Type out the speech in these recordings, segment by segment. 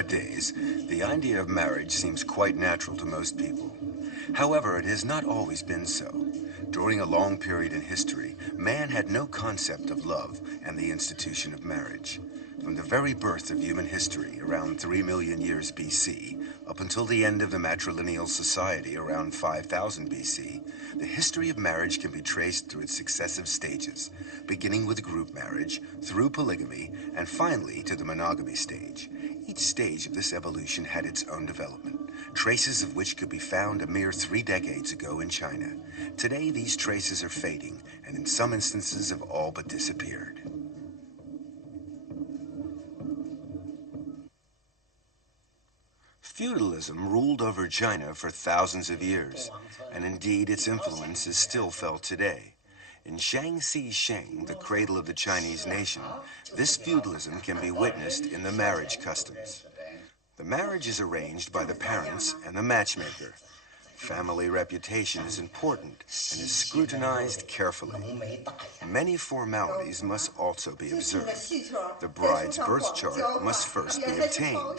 Nowadays, the idea of marriage seems quite natural to most people. However, it has not always been so. During a long period in history, man had no concept of love and the institution of marriage. From the very birth of human history, around 3 million years BC, up until the end of the matrilineal society around 5000 BC, the history of marriage can be traced through its successive stages, beginning with group marriage, through polygamy, and finally to the monogamy stage. Each stage of this evolution had its own development, traces of which could be found a mere 3 decades ago in China. Today, these traces are fading, and in some instances have all but disappeared. Feudalism ruled over China for thousands of years, and indeed its influence is still felt today. In Shaanxi Sheng, the cradle of the Chinese nation, this feudalism can be witnessed in the marriage customs. The marriage is arranged by the parents and the matchmaker. Family reputation is important and is scrutinized carefully. Many formalities must also be observed. The bride's birth chart must first be obtained.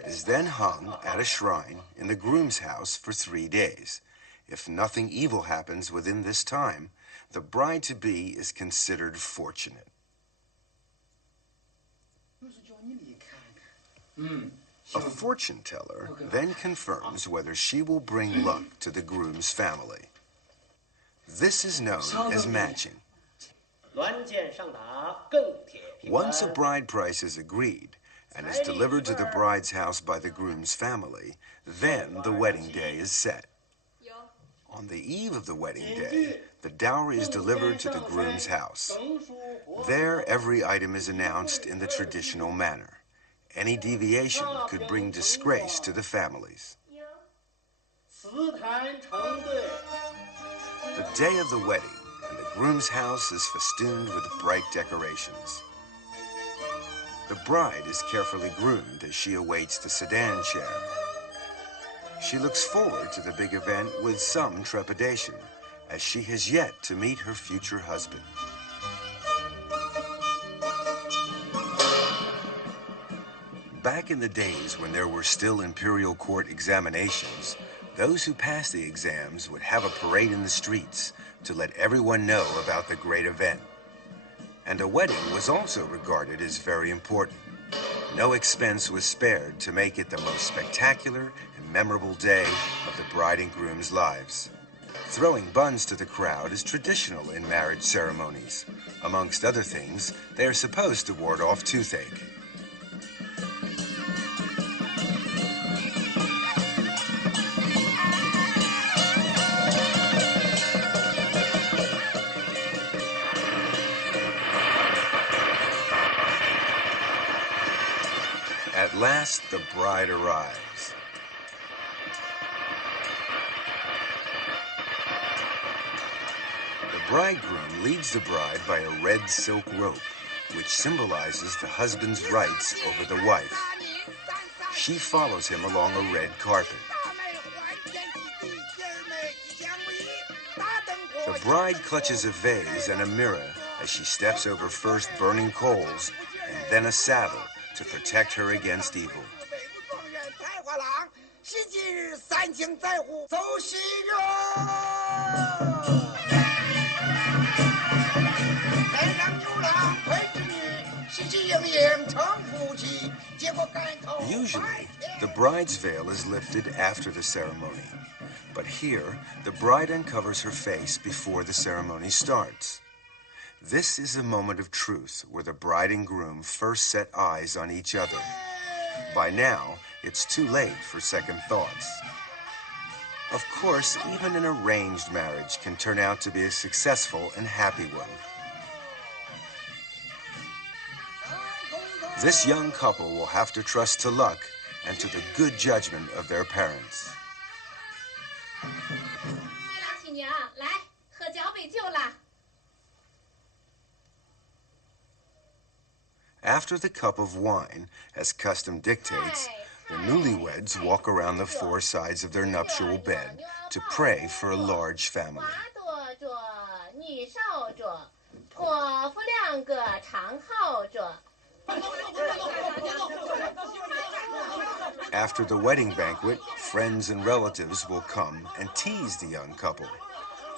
It is then hung at a shrine in the groom's house for 3 days. If nothing evil happens within this time, the bride-to-be is considered fortunate. A fortune teller then confirms whether she will bring luck to the groom's family. This is known as matching. Once a bride price is agreed and is delivered to the bride's house by the groom's family, then the wedding day is set. On the eve of the wedding day, the dowry is delivered to the groom's house. There, every item is announced in the traditional manner. Any deviation could bring disgrace to the families. The day of the wedding, and the groom's house is festooned with bright decorations. The bride is carefully groomed as she awaits the sedan chair. She looks forward to the big event with some trepidation, as she has yet to meet her future husband. Back in the days when there were still imperial court examinations, those who passed the exams would have a parade in the streets to let everyone know about the great event. And a wedding was also regarded as very important. No expense was spared to make it the most spectacular and memorable day of the bride and groom's lives. Throwing buns to the crowd is traditional in marriage ceremonies. Amongst other things, they are supposed to ward off toothache. At last, the bride arrives. The bridegroom leads the bride by a red silk rope, which symbolizes the husband's rights over the wife. She follows him along a red carpet. The bride clutches a vase and a mirror as she steps over first burning coals and then a saddle to protect her against evil. Usually, the bride's veil is lifted after the ceremony, but here, the bride uncovers her face before the ceremony starts. This is a moment of truth where the bride and groom first set eyes on each other. By now, it's too late for second thoughts. Of course, even an arranged marriage can turn out to be a successful and happy one. This young couple will have to trust to luck and to the good judgment of their parents. After the cup of wine, as custom dictates, the newlyweds walk around the 4 sides of their nuptial bed to pray for a large family. After the wedding banquet, friends and relatives will come and tease the young couple.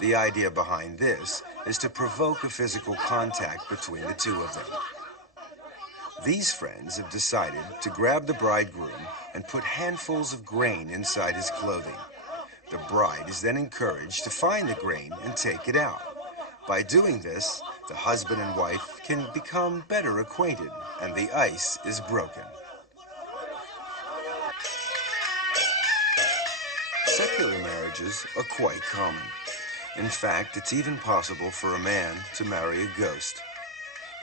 The idea behind this is to provoke a physical contact between the two of them. These friends have decided to grab the bridegroom and put handfuls of grain inside his clothing. The bride is then encouraged to find the grain and take it out. By doing this, the husband and wife can become better acquainted and the ice is broken. Secular marriages are quite common. In fact, it's even possible for a man to marry a ghost.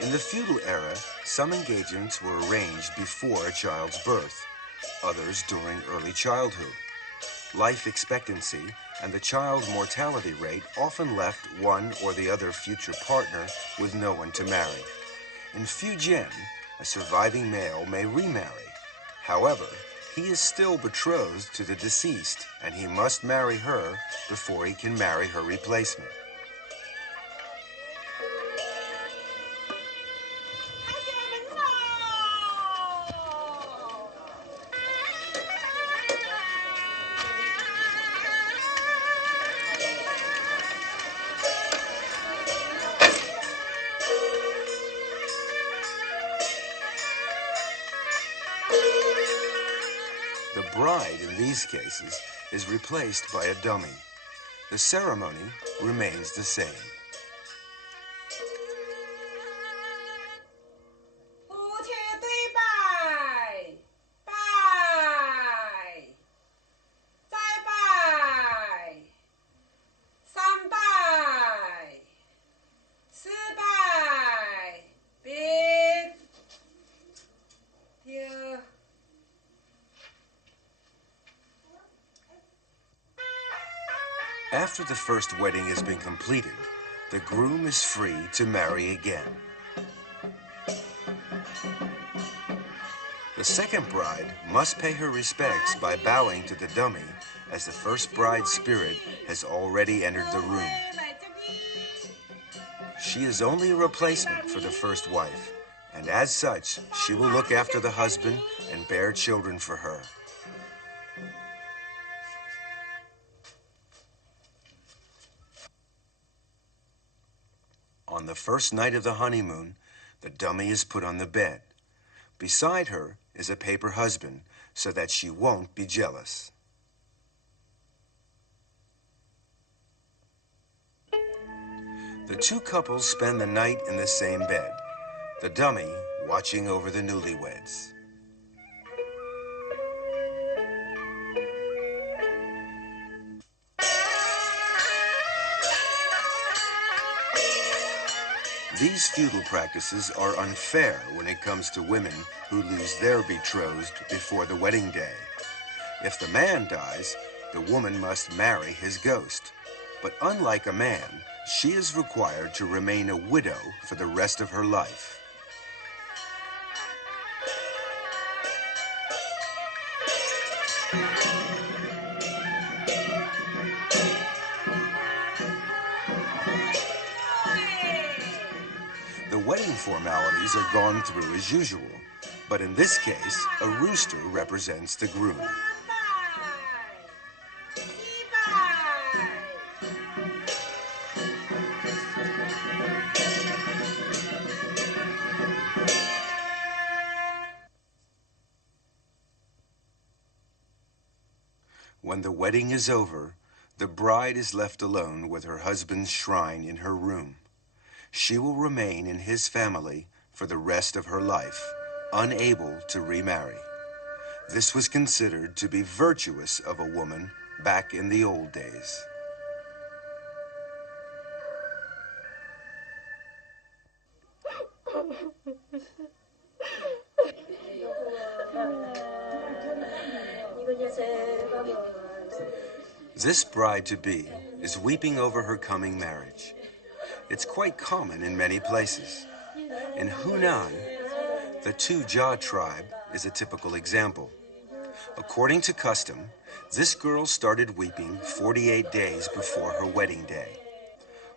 In the feudal era, some engagements were arranged before a child's birth, others during early childhood. Life expectancy and the child mortality rate often left one or the other future partner with no one to marry. In Fujian, a surviving male may remarry. However, he is still betrothed to the deceased, and he must marry her before he can marry her replacement. The bride, in these cases, is replaced by a dummy. The ceremony remains the same. After the first wedding has been completed, the groom is free to marry again. The second bride must pay her respects by bowing to the dummy, as the first bride's spirit has already entered the room. She is only a replacement for the first wife, and as such, she will look after the husband and bear children for her. On the first night of the honeymoon, the dummy is put on the bed. Beside her is a paper husband, so that she won't be jealous. The two couples spend the night in the same bed, the dummy watching over the newlyweds. These feudal practices are unfair when it comes to women who lose their betrothed before the wedding day. If the man dies, the woman must marry his ghost. But unlike a man, she is required to remain a widow for the rest of her life. The wedding formalities are gone through as usual, but in this case, a rooster represents the groom. When the wedding is over, the bride is left alone with her husband's shrine in her room. She will remain in his family for the rest of her life, unable to remarry. This was considered to be virtuous of a woman back in the old days. This bride-to-be is weeping over her coming marriage. It's quite common in many places. In Hunan, the Tu-Jia tribe is a typical example. According to custom, this girl started weeping 48 days before her wedding day.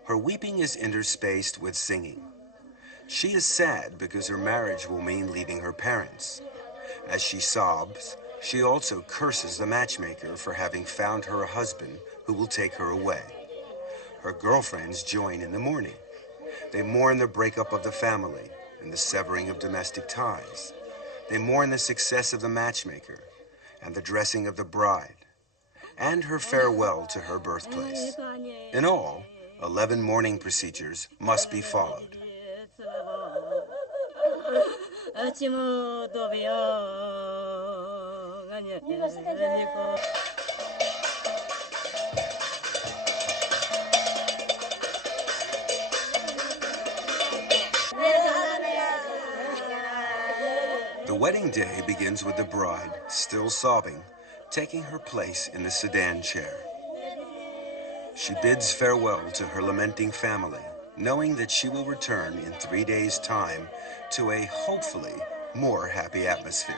Her weeping is interspaced with singing. She is sad because her marriage will mean leaving her parents. As she sobs, She also curses the matchmaker for having found her a husband who will take her away. Her girlfriends join in the mourning. They mourn the breakup of the family and the severing of domestic ties. They mourn the success of the matchmaker and the dressing of the bride and her farewell to her birthplace. In all, 11 mourning procedures must be followed. The wedding day begins with the bride, still sobbing, taking her place in the sedan chair. She bids farewell to her lamenting family, knowing that she will return in 3 days' time to a, hopefully, more happy atmosphere.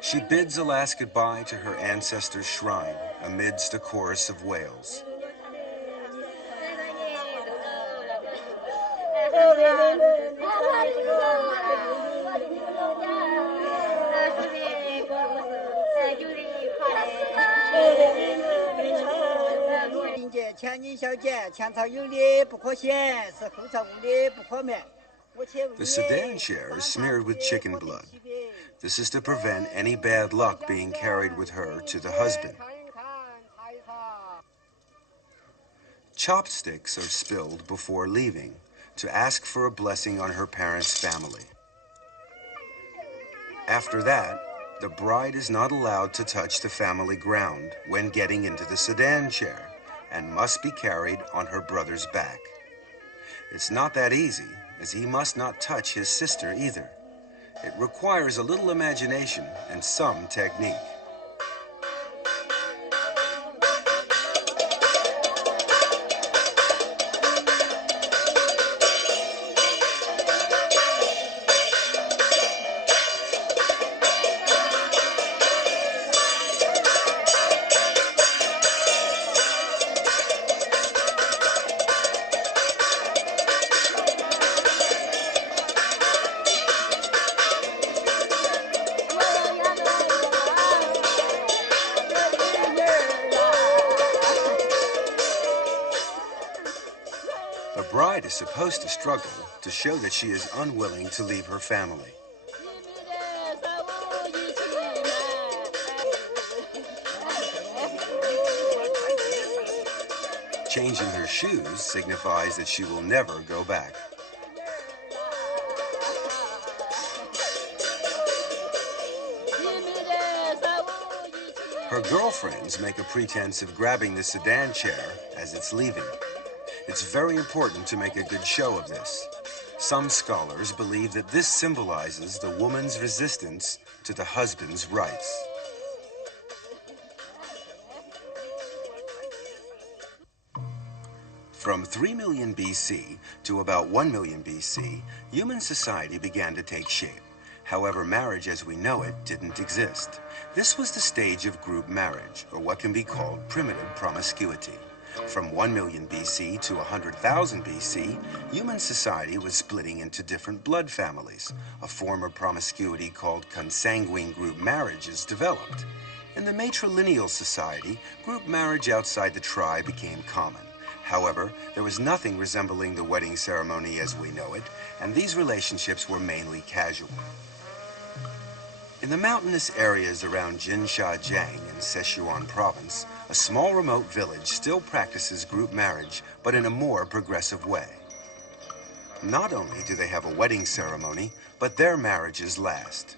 She bids a last goodbye to her ancestors' shrine amidst a chorus of wails. The sedan chair is smeared with chicken blood. This is to prevent any bad luck being carried with her to the husband. Chopsticks are spilled before leaving to ask for a blessing on her parents' family. After that, the bride is not allowed to touch the family ground when getting into the sedan chair and must be carried on her brother's back. It's not that easy, as he must not touch his sister either. It requires a little imagination and some technique. A bride is supposed to struggle to show that she is unwilling to leave her family. Changing her shoes signifies that she will never go back. Her girlfriends make a pretense of grabbing the sedan chair as it's leaving. It's very important to make a good show of this. Some scholars believe that this symbolizes the woman's resistance to the husband's rights. From 3 million BC to about 1 million BC, human society began to take shape. However, marriage as we know it didn't exist. This was the stage of group marriage, or what can be called primitive promiscuity. From 1 million BC to 100,000 BC, human society was splitting into different blood families. A form of promiscuity called consanguine group marriages developed. In the matrilineal society, group marriage outside the tribe became common. However, there was nothing resembling the wedding ceremony as we know it, and these relationships were mainly casual. In the mountainous areas around Jinshajiang in Sichuan province, a small remote village still practices group marriage, but in a more progressive way. Not only do they have a wedding ceremony, but their marriages last.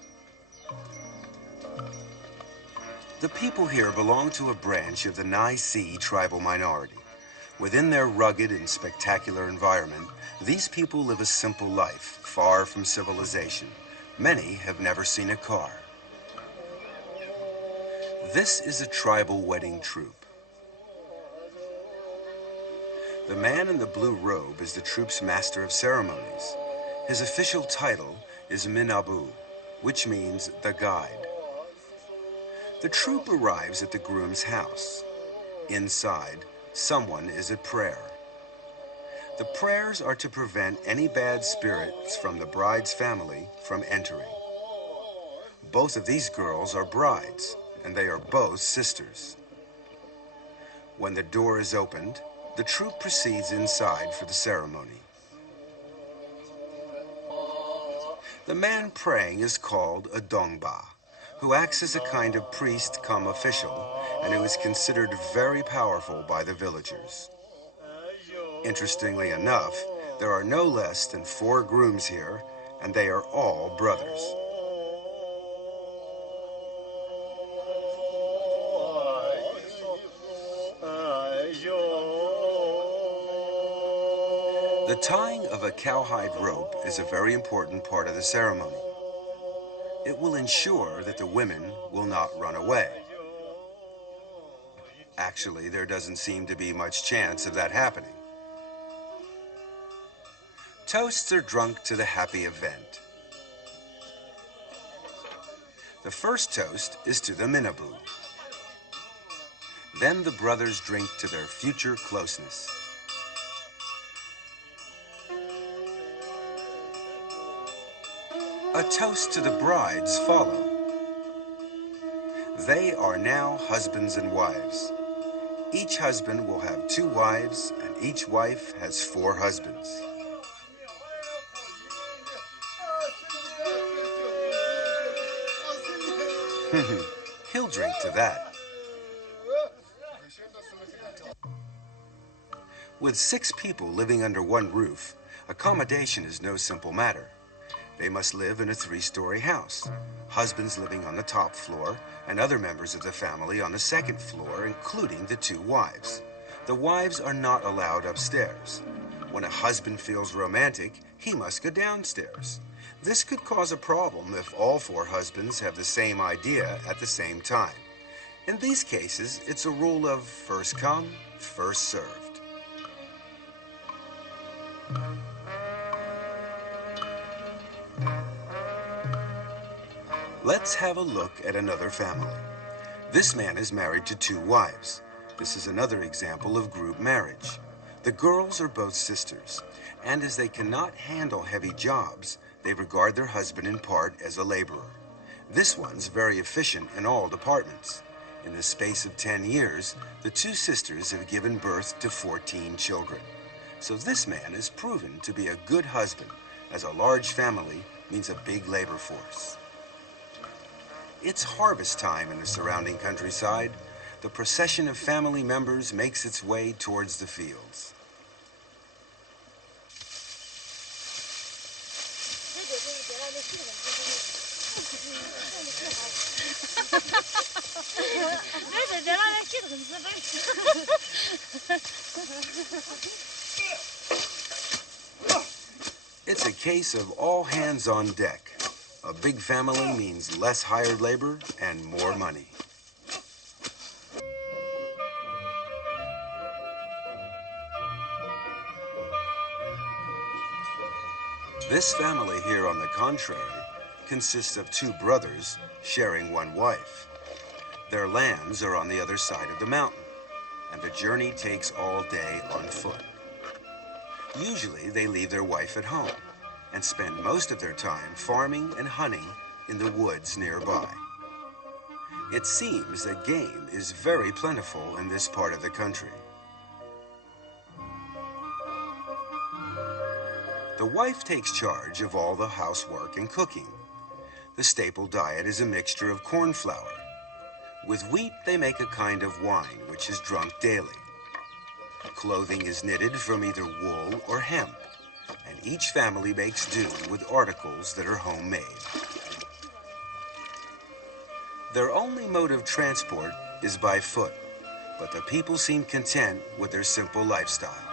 The people here belong to a branch of the Nai Si tribal minority. Within their rugged and spectacular environment, these people live a simple life, far from civilization. Many have never seen a car. This is a tribal wedding troupe. The man in the blue robe is the troupe's master of ceremonies. His official title is Minabu, which means the guide. The troupe arrives at the groom's house. Inside, someone is at prayer. The prayers are to prevent any bad spirits from the bride's family from entering. Both of these girls are brides, and they are both sisters. When the door is opened, the troupe proceeds inside for the ceremony. The man praying is called a dongba, who acts as a kind of priest cum official, and who is considered very powerful by the villagers. Interestingly enough, there are no less than 4 grooms here, and they are all brothers. The tying of a cowhide rope is a very important part of the ceremony. It will ensure that the women will not run away. Actually, there doesn't seem to be much chance of that happening. Toasts are drunk to the happy event. The first toast is to the minabu. Then the brothers drink to their future closeness. A toast to the brides follow. They are now husbands and wives. Each husband will have 2 wives, and each wife has 4 husbands. He'll drink to that. With 6 people living under one roof, accommodation is no simple matter. They must live in a 3-story house, husbands living on the top floor, and other members of the family on the 2nd floor, including the 2 wives. The wives are not allowed upstairs. When a husband feels romantic, he must go downstairs. This could cause a problem if all 4 husbands have the same idea at the same time. In these cases, it's a rule of first come, first served. Let's have a look at another family. This man is married to 2 wives. This is another example of group marriage. The girls are both sisters, and as they cannot handle heavy jobs, they regard their husband in part as a laborer. This one's very efficient in all departments. In the space of 10 years, the 2 sisters have given birth to 14 children. So this man is proven to be a good husband, as a large family means a big labor force. It's harvest time in the surrounding countryside. The procession of family members makes its way towards the fields. It's a case of all hands on deck. A big family means less hired labor and more money. This family here, on the contrary, consists of 2 brothers sharing one wife. Their lands are on the other side of the mountain, and the journey takes all day on foot. Usually they leave their wife at home and spend most of their time farming and hunting in the woods nearby. It seems that game is very plentiful in this part of the country. The wife takes charge of all the housework and cooking. The staple diet is a mixture of corn flour. With wheat, they make a kind of wine, which is drunk daily. Clothing is knitted from either wool or hemp, and each family makes do with articles that are homemade. Their only mode of transport is by foot, but the people seem content with their simple lifestyle.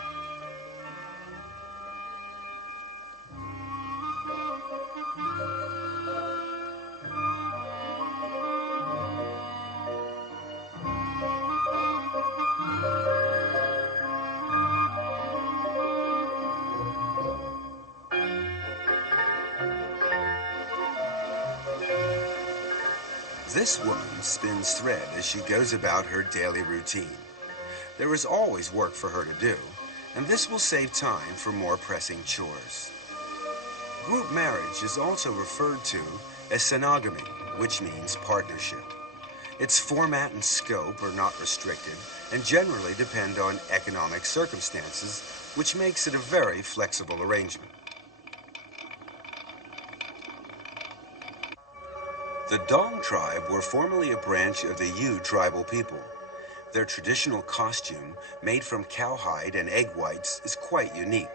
This woman spins thread as she goes about her daily routine. There is always work for her to do, and this will save time for more pressing chores. Group marriage is also referred to as synogamy, which means partnership. Its format and scope are not restricted and generally depend on economic circumstances, which makes it a very flexible arrangement. The Dong tribe were formerly a branch of the Yu tribal people. Their traditional costume, made from cowhide and egg whites, is quite unique.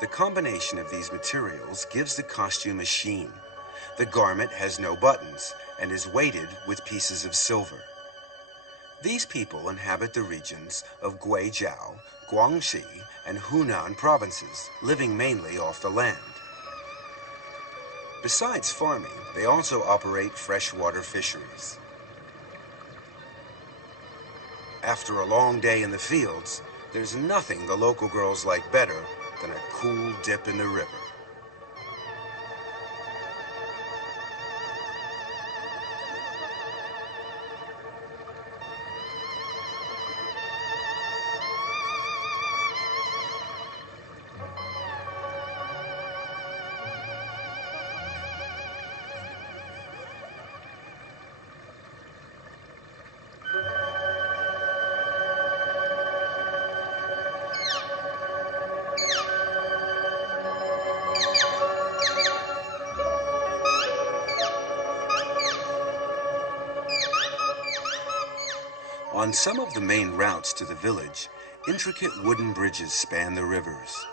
The combination of these materials gives the costume a sheen. The garment has no buttons and is weighted with pieces of silver. These people inhabit the regions of Guizhou, Guangxi, and Hunan provinces, living mainly off the land. Besides farming, they also operate freshwater fisheries. After a long day in the fields, there's nothing the local girls like better than a cool dip in the river. On some of the main routes to the village, intricate wooden bridges span the rivers.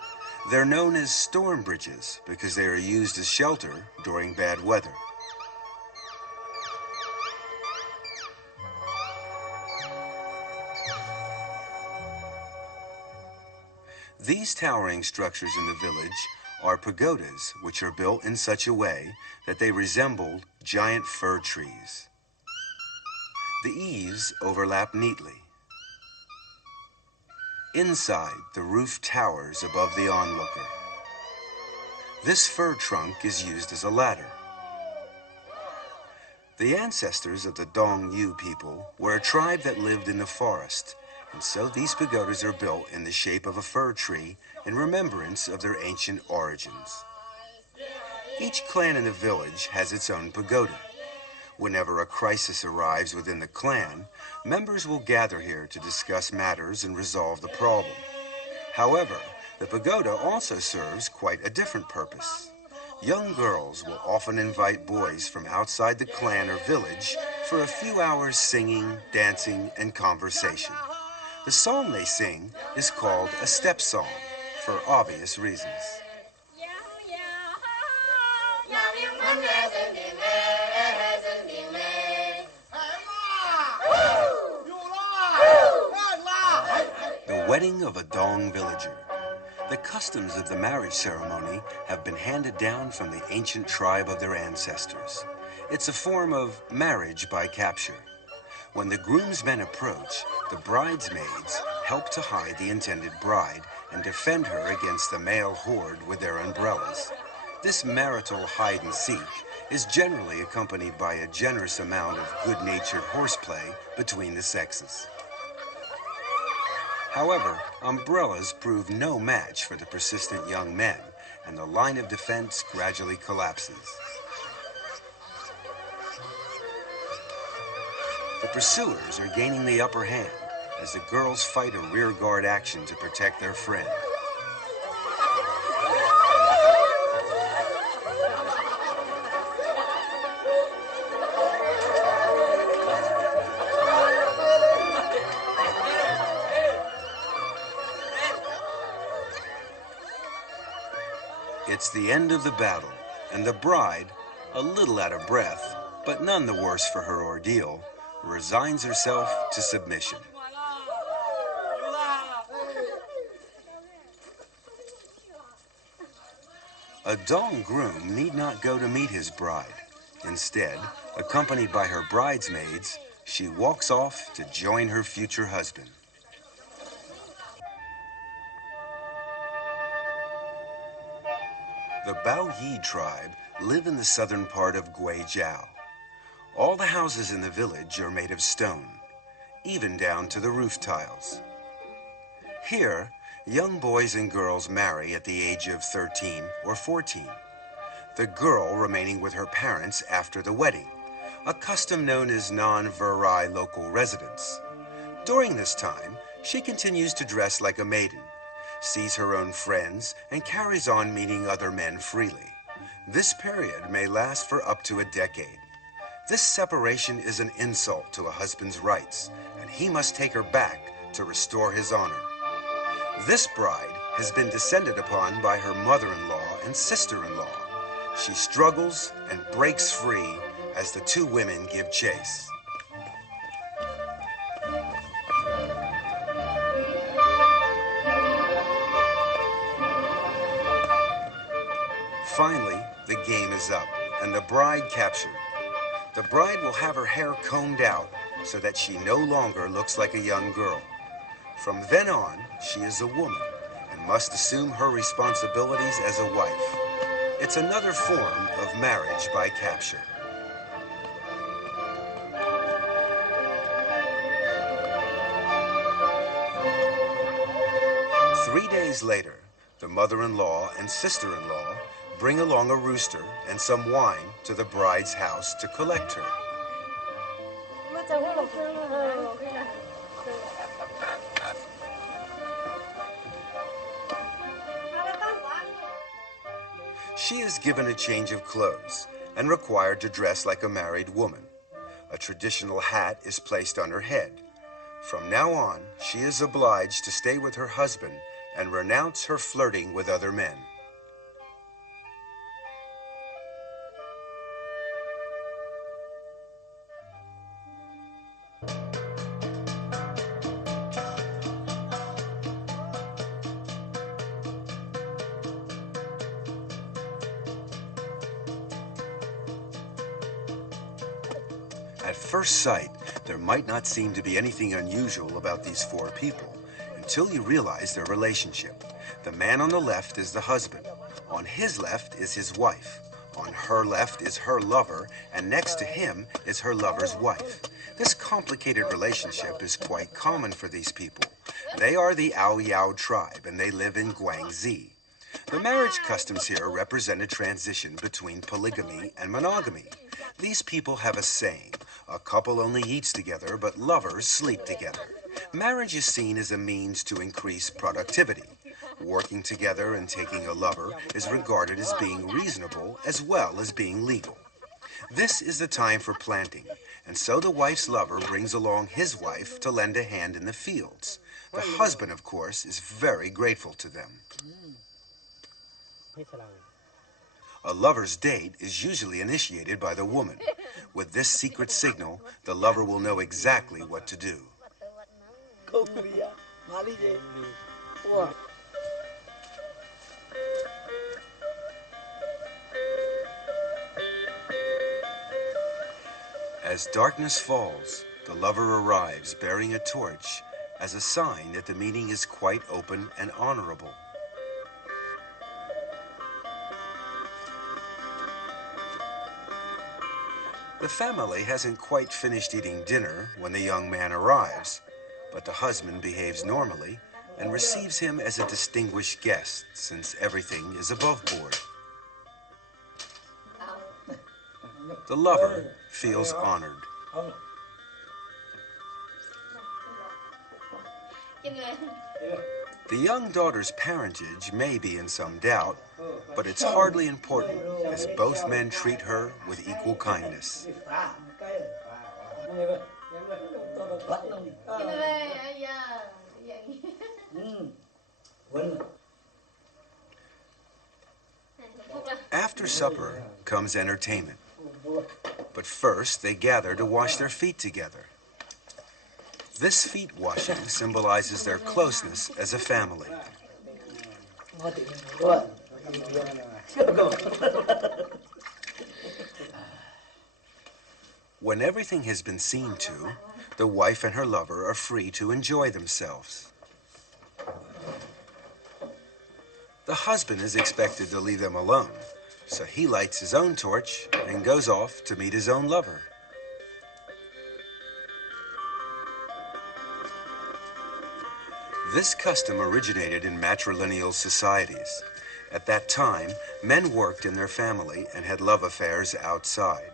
They're known as storm bridges because they are used as shelter during bad weather. These towering structures in the village are pagodas, which are built in such a way that they resemble giant fir trees. The eaves overlap neatly. Inside, the roof towers above the onlooker. This fir trunk is used as a ladder. The ancestors of the Dong Yu people were a tribe that lived in the forest, and so these pagodas are built in the shape of a fir tree in remembrance of their ancient origins. Each clan in the village has its own pagoda. Whenever a crisis arrives within the clan, members will gather here to discuss matters and resolve the problem. However, the pagoda also serves quite a different purpose. Young girls will often invite boys from outside the clan or village for a few hours singing, dancing, and conversation. The song they sing is called a step song, for obvious reasons. The wedding of a Dong villager. The customs of the marriage ceremony have been handed down from the ancient tribe of their ancestors. It's a form of marriage by capture. When the groomsmen approach, the bridesmaids help to hide the intended bride and defend her against the male horde with their umbrellas. This marital hide-and-seek is generally accompanied by a generous amount of good-natured horseplay between the sexes. However, umbrellas prove no match for the persistent young men, and the line of defense gradually collapses. The pursuers are gaining the upper hand as the girls fight a rearguard action to protect their friend. It's the end of the battle, and the bride, a little out of breath, but none the worse for her ordeal, resigns herself to submission. A Dong groom need not go to meet his bride. Instead, accompanied by her bridesmaids, she walks off to join her future husband. The Bao Yi tribe live in the southern part of Guizhou. All the houses in the village are made of stone, even down to the roof tiles. Here, young boys and girls marry at the age of 13 or 14, the girl remaining with her parents after the wedding, a custom known as non-virile local residence. During this time, she continues to dress like a maiden, sees her own friends, and carries on meeting other men freely. This period may last for up to a decade. This separation is an insult to a husband's rights, and he must take her back to restore his honor. This bride has been descended upon by her mother-in-law and sister-in-law. She struggles and breaks free as the two women give chase. Finally, the game is up and the bride captured. The bride will have her hair combed out so that she no longer looks like a young girl. From then on, she is a woman and must assume her responsibilities as a wife. It's another form of marriage by capture. Three days later, the mother-in-law and sister-in-law bring along a rooster and some wine to the bride's house to collect her. She is given a change of clothes and required to dress like a married woman. A traditional hat is placed on her head. From now on, she is obliged to stay with her husband and renounce her flirting with other men. At first sight, there might not seem to be anything unusual about these four people until you realize their relationship. The man on the left is the husband. On his left is his wife. On her left is her lover, and next to him is her lover's wife. This complicated relationship is quite common for these people. They are the Ao Yao tribe, and they live in Guangxi. The marriage customs here represent a transition between polygamy and monogamy. These people have a saying, a couple only eats together, but lovers sleep together. Marriage is seen as a means to increase productivity. Working together and taking a lover is regarded as being reasonable as well as being legal. This is the time for planting, and so the wife's lover brings along his wife to lend a hand in the fields. The husband, of course, is very grateful to them. A lover's date is usually initiated by the woman. With this secret signal, the lover will know exactly what to do. As darkness falls, the lover arrives bearing a torch as a sign that the meeting is quite open and honorable. The family hasn't quite finished eating dinner when the young man arrives, but the husband behaves normally and receives him as a distinguished guest since everything is above board. The lover feels honored. The young daughter's parentage may be in some doubt, but it's hardly important as both men treat her with equal kindness. After supper comes entertainment, but first they gather to wash their feet together. This feet washing symbolizes their closeness as a family. When everything has been seen to, the wife and her lover are free to enjoy themselves. The husband is expected to leave them alone, so he lights his own torch and goes off to meet his own lover. This custom originated in matrilineal societies. At that time, men worked in their family and had love affairs outside.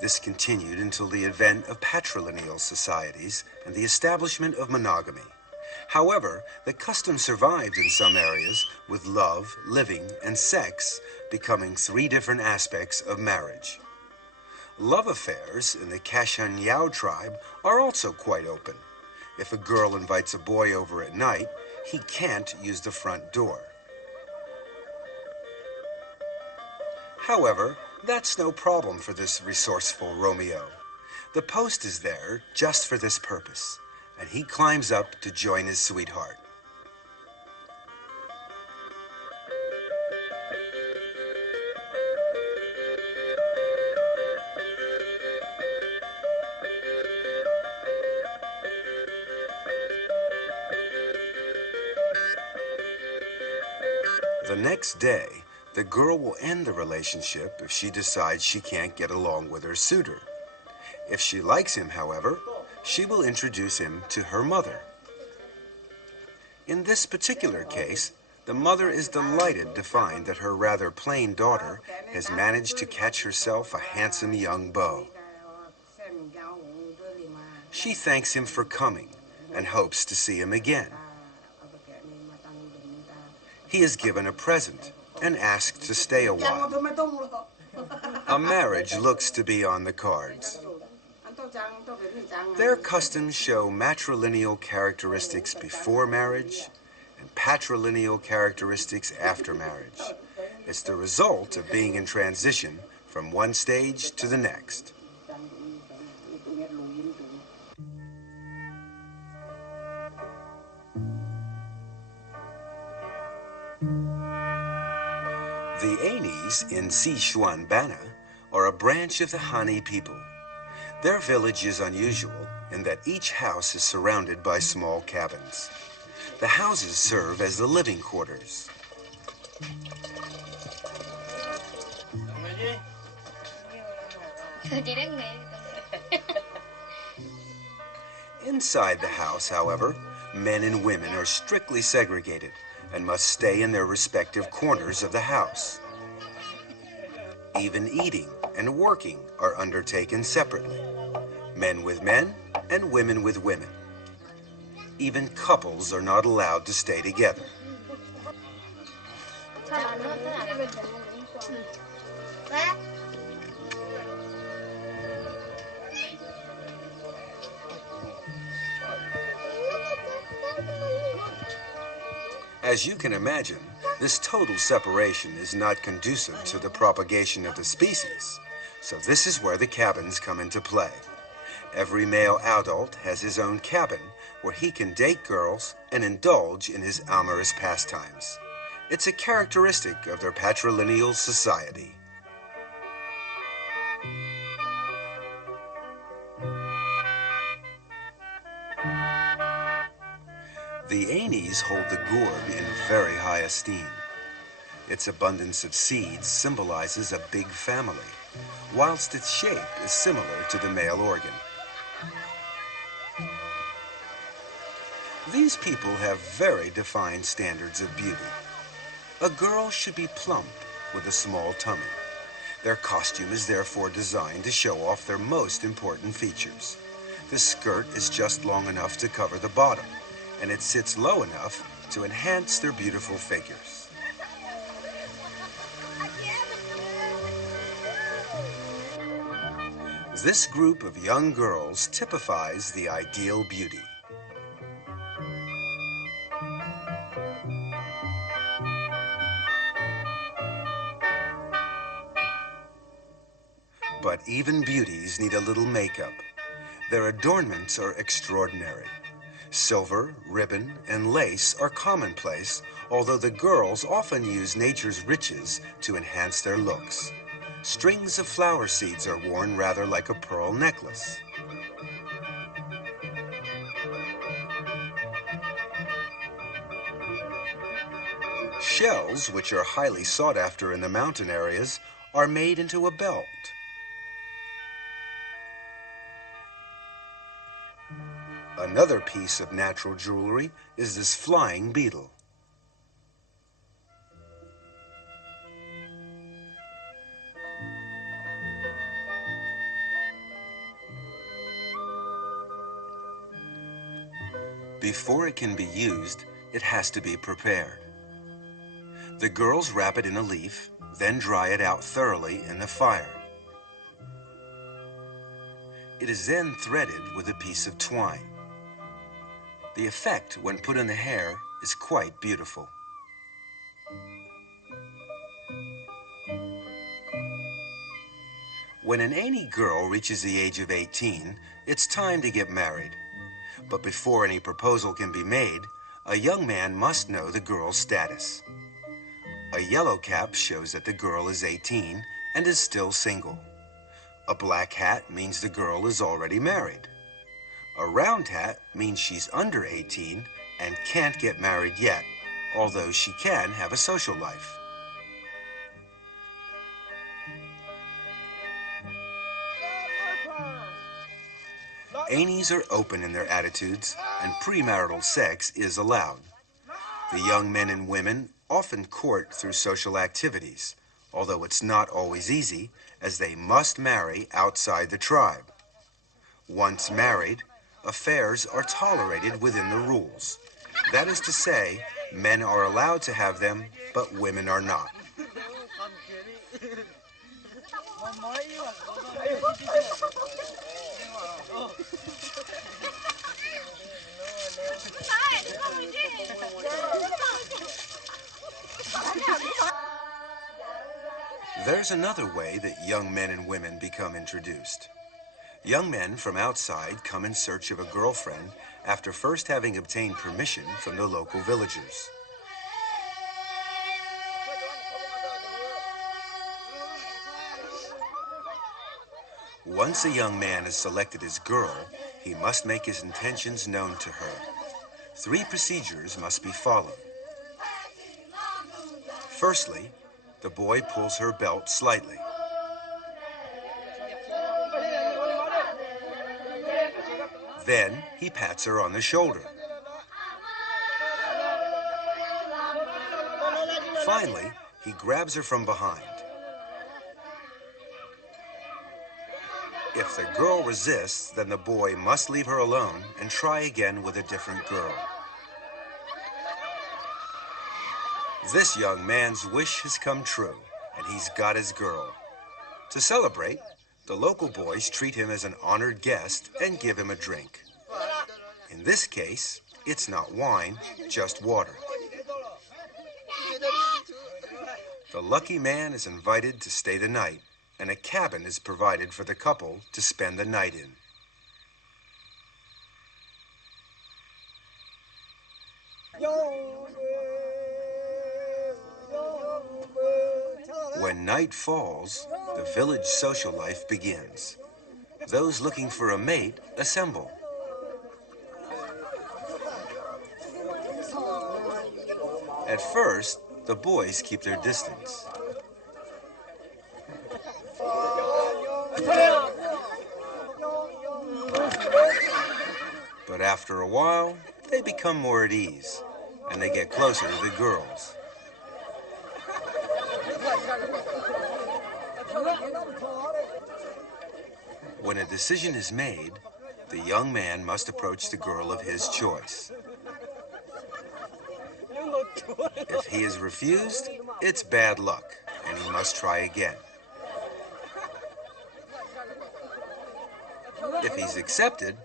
This continued until the advent of patrilineal societies and the establishment of monogamy. However, the custom survived in some areas, with love, living, and sex becoming three different aspects of marriage. Love affairs in the Kashanyao tribe are also quite open. If a girl invites a boy over at night, he can't use the front door. However, that's no problem for this resourceful Romeo. The post is there just for this purpose, and he climbs up to join his sweetheart. The next day, the girl will end the relationship if she decides she can't get along with her suitor. If she likes him, however, she will introduce him to her mother. In this particular case, the mother is delighted to find that her rather plain daughter has managed to catch herself a handsome young beau. She thanks him for coming and hopes to see him again. He is given a present and asked to stay a while. A marriage looks to be on the cards. Their customs show matrilineal characteristics before marriage and patrilineal characteristics after marriage. It's the result of being in transition from one stage to the next. The Anis in Sichuan Bana are a branch of the Hani people. Their village is unusual in that each house is surrounded by small cabins. The houses serve as the living quarters. Inside the house, however, men and women are strictly segregated and must stay in their respective corners of the house. Even eating and working are undertaken separately, men with men and women with women. Even couples are not allowed to stay together. As you can imagine, this total separation is not conducive to the propagation of the species, so this is where the cabins come into play. Every male adult has his own cabin where he can date girls and indulge in his amorous pastimes. It's a characteristic of their patrilineal society. The Anis hold the gourd in very high esteem. Its abundance of seeds symbolizes a big family, whilst its shape is similar to the male organ. These people have very defined standards of beauty. A girl should be plump with a small tummy. Their costume is therefore designed to show off their most important features. The skirt is just long enough to cover the bottom, and it sits low enough to enhance their beautiful figures. This group of young girls typifies the ideal beauty. But even beauties need a little makeup. Their adornments are extraordinary. Silver, ribbon, and lace are commonplace, although the girls often use nature's riches to enhance their looks. Strings of flower seeds are worn rather like a pearl necklace. Shells, which are highly sought after in the mountain areas, are made into a belt. Another piece of natural jewelry is this flying beetle. Before it can be used, it has to be prepared. The girls wrap it in a leaf, then dry it out thoroughly in the fire. It is then threaded with a piece of twine. The effect when put in the hair is quite beautiful. When an any girl reaches the age of 18, it's time to get married. But before any proposal can be made, a young man must know the girl's status. A yellow cap shows that the girl is 18 and is still single. A black hat means the girl is already married. A round hat means she's under 18 and can't get married yet, although she can have a social life. Ainies are open in their attitudes, and premarital sex is allowed. The young men and women often court through social activities, although it's not always easy, as they must marry outside the tribe. Once married, affairs are tolerated within the rules. That is to say, men are allowed to have them, but women are not. There's another way that young men and women become introduced. Young men from outside come in search of a girlfriend after first having obtained permission from the local villagers. Once a young man has selected his girl, he must make his intentions known to her. 3 procedures must be followed. Firstly, the boy pulls her belt slightly. Then he pats her on the shoulder. Finally, he grabs her from behind. If the girl resists, then the boy must leave her alone and try again with a different girl. This young man's wish has come true, and he's got his girl. To celebrate, the local boys treat him as an honored guest and give him a drink. In this case, it's not wine, just water. The lucky man is invited to stay the night, and a cabin is provided for the couple to spend the night in. When night falls, the village social life begins. Those looking for a mate assemble. At first, the boys keep their distance. But after a while, they become more at ease, and they get closer to the girls. When a decision is made, the young man must approach the girl of his choice. If he is refused, it's bad luck, and he must try again. If he's accepted,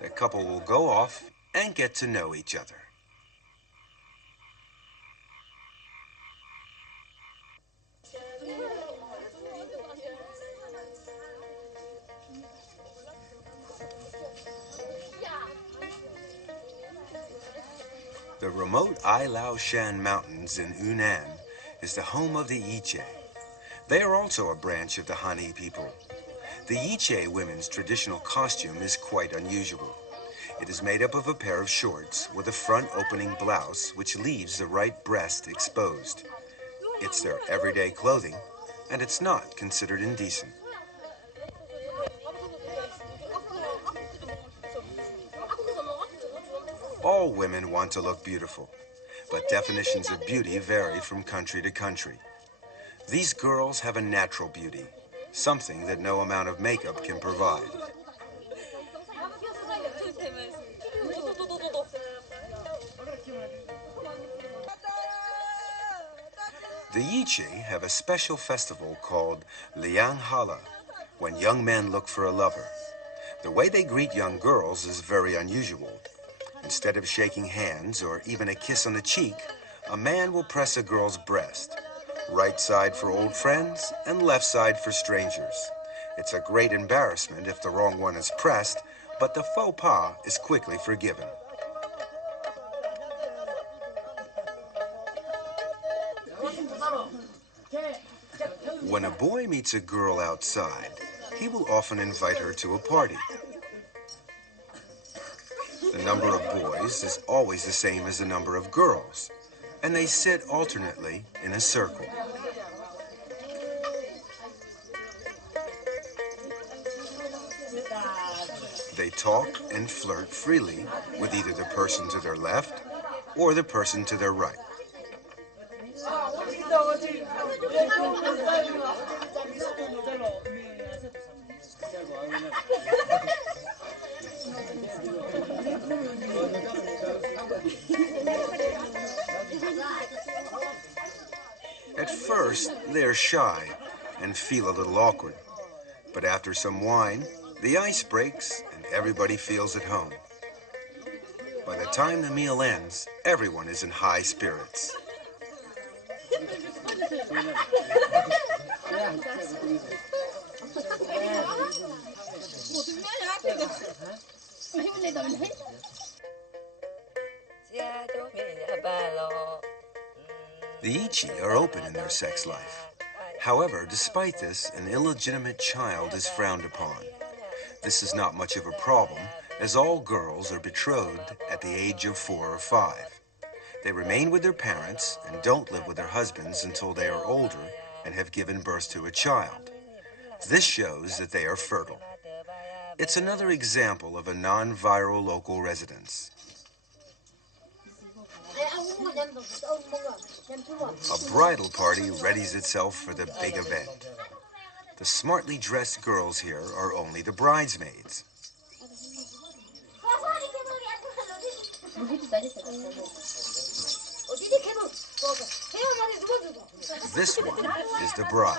the couple will go off and get to know each other. The remote Ai Lao Shan Mountains in Yunnan is the home of the riage. They are also a branch of the Han people. The riage women's traditional costume is quite unusual. It is made up of a pair of shorts with a front opening blouse which leaves the right breast exposed. It's their everyday clothing, and it's not considered indecent. All women want to look beautiful, but definitions of beauty vary from country to country. These girls have a natural beauty, something that no amount of makeup can provide. The Yiche have a special festival called Liang Hala, when young men look for a lover. The way they greet young girls is very unusual. Instead of shaking hands or even a kiss on the cheek, a man will press a girl's breast. Right side for old friends and left side for strangers. It's a great embarrassment if the wrong one is pressed, but the faux pas is quickly forgiven. When a boy meets a girl outside, he will often invite her to a party. The number of boys is always the same as the number of girls, and they sit alternately in a circle. They talk and flirt freely with either the person to their left or the person to their right. At first, they're shy and feel a little awkward. But after some wine, the ice breaks and everybody feels at home. By the time the meal ends, everyone is in high spirits. The Ichi are open in their sex life. However, despite this, an illegitimate child is frowned upon. This is not much of a problem, as all girls are betrothed at the age of 4 or 5. They remain with their parents and don't live with their husbands until they are older and have given birth to a child. This shows that they are fertile. It's another example of a non-viral local residence. A bridal party readies itself for the big event. The smartly dressed girls here are only the bridesmaids. This one is the bride.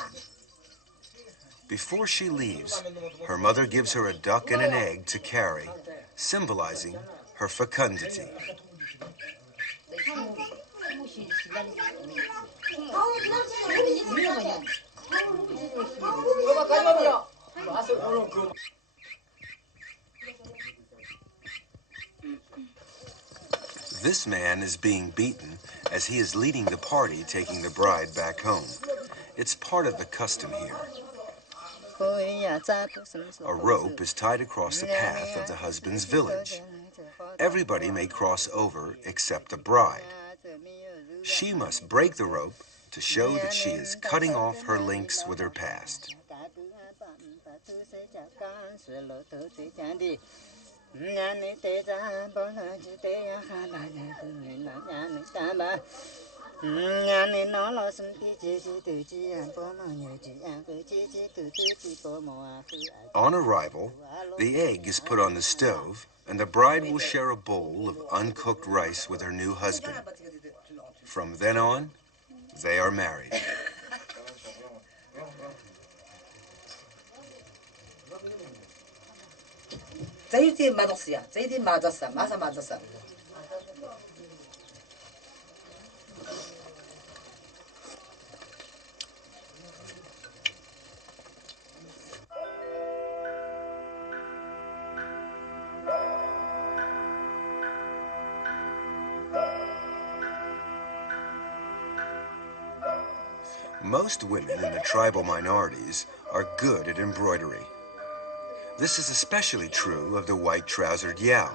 Before she leaves, her mother gives her a duck and an egg to carry, symbolizing her fecundity. This man is being beaten as he is leading the party taking the bride back home. It's part of the custom here. A rope is tied across the path of the husband's village. Everybody may cross over except the bride. She must break the rope to show that she is cutting off her links with her past. On arrival, the egg is put on the stove, and the bride will share a bowl of uncooked rice with her new husband. From then on, they are married. Most women in the tribal minorities are good at embroidery. This is especially true of the white-trousered Yao.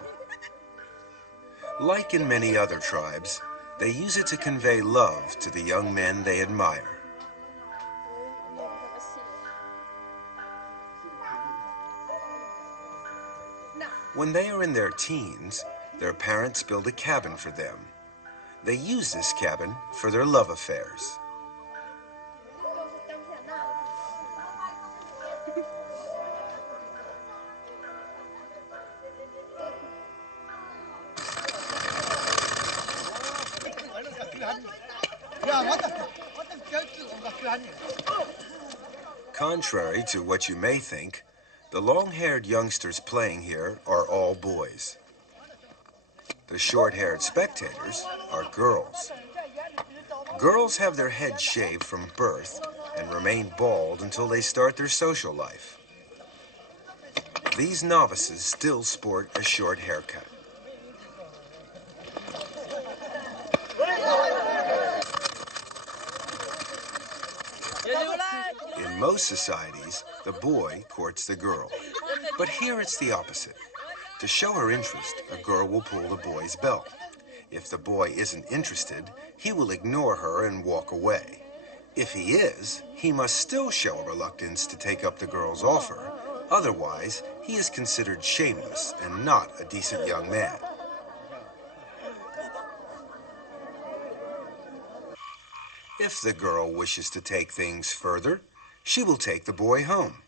Like in many other tribes, they use it to convey love to the young men they admire. When they are in their teens, their parents build a cabin for them. They use this cabin for their love affairs. Contrary to what you may think, the long-haired youngsters playing here are all boys. The short-haired spectators are girls. Girls have their heads shaved from birth and remain bald until they start their social life. These novices still sport a short haircut. In most societies, the boy courts the girl. But here it's the opposite. To show her interest, a girl will pull the boy's belt. If the boy isn't interested, he will ignore her and walk away. If he is, he must still show a reluctance to take up the girl's offer. Otherwise, he is considered shameless and not a decent young man. If the girl wishes to take things further, she will take the boy home.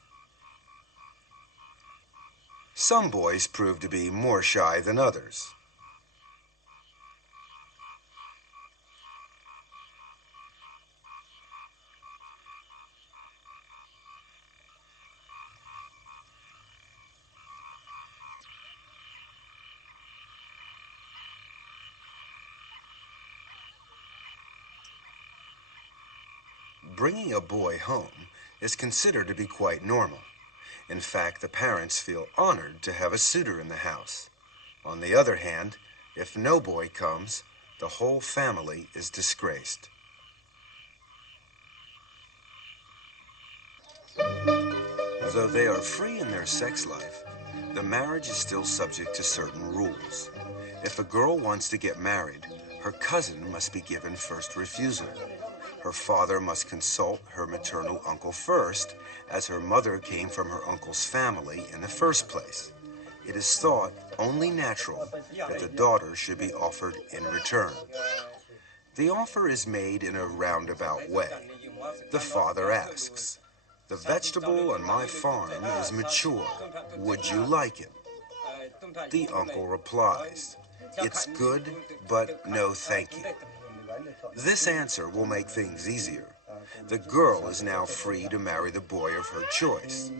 Some boys prove to be more shy than others. Bringing a boy home is considered to be quite normal. In fact, the parents feel honored to have a suitor in the house. On the other hand, if no boy comes, the whole family is disgraced. Though they are free in their sex life, the marriage is still subject to certain rules. If a girl wants to get married, her cousin must be given first refusal. Her father must consult her maternal uncle first, as her mother came from her uncle's family in the first place. It is thought only natural that the daughter should be offered in return. The offer is made in a roundabout way. The father asks, "The vegetable on my farm is mature. Would you like it?" The uncle replies, "It's good, but no thank you." This answer will make things easier. The girl is now free to marry the boy of her choice.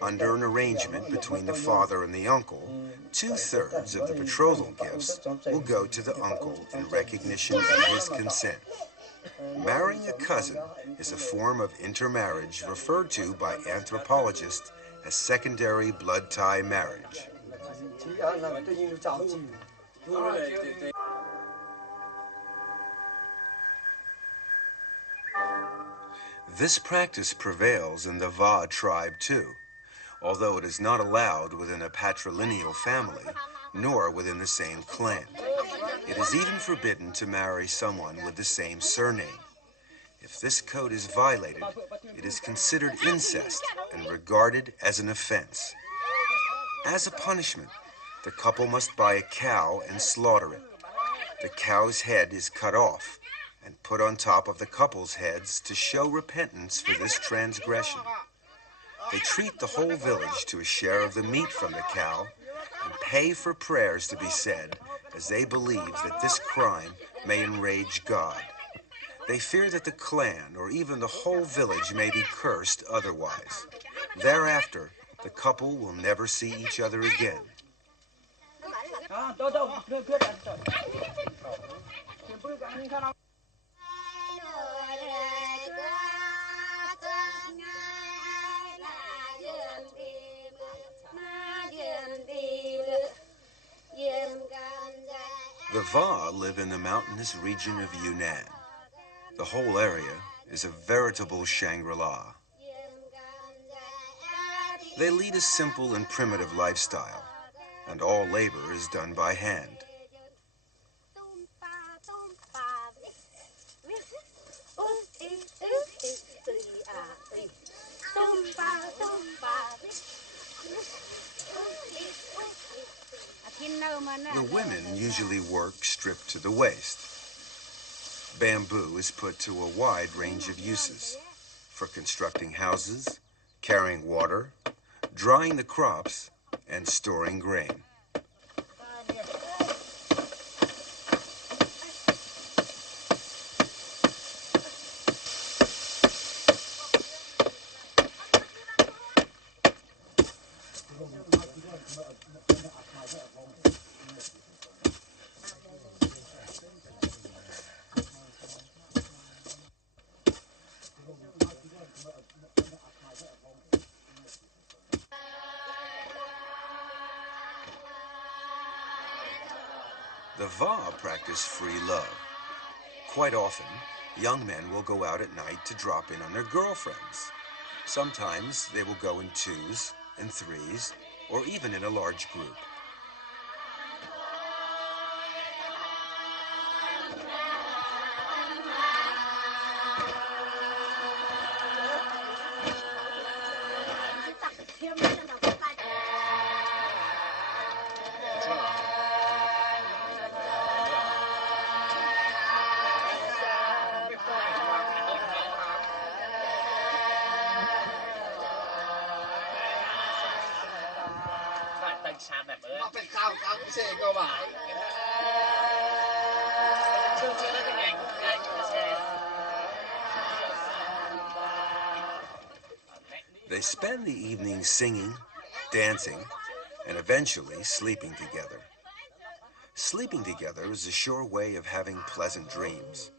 Under an arrangement between the father and the uncle, 2/3 of the betrothal gifts will go to the uncle in recognition of his consent. Marrying a cousin is a form of intermarriage referred to by anthropologists as secondary blood tie marriage. This practice prevails in the Va tribe too, although it is not allowed within a patrilineal family, nor within the same clan. It is even forbidden to marry someone with the same surname. If this code is violated, it is considered incest and regarded as an offense. As a punishment, the couple must buy a cow and slaughter it. The cow's head is cut off and put on top of the couple's heads to show repentance for this transgression. They treat the whole village to a share of the meat from the cow and pay for prayers to be said, as they believe that this crime may enrage God. They fear that the clan or even the whole village may be cursed otherwise. Thereafter, the couple will never see each other again. The Va live in the mountainous region of Yunnan. The whole area is a veritable Shangri-La. They lead a simple and primitive lifestyle, and all labor is done by hand. The women usually work stripped to the waist. Bamboo is put to a wide range of uses: for constructing houses, carrying water, drying the crops, and storing grain. The Va practice free love. Quite often, young men will go out at night to drop in on their girlfriends. Sometimes they will go in twos and threes, or even in a large group. They spend the evening singing, dancing, and eventually sleeping together. Sleeping together is a sure way of having pleasant dreams,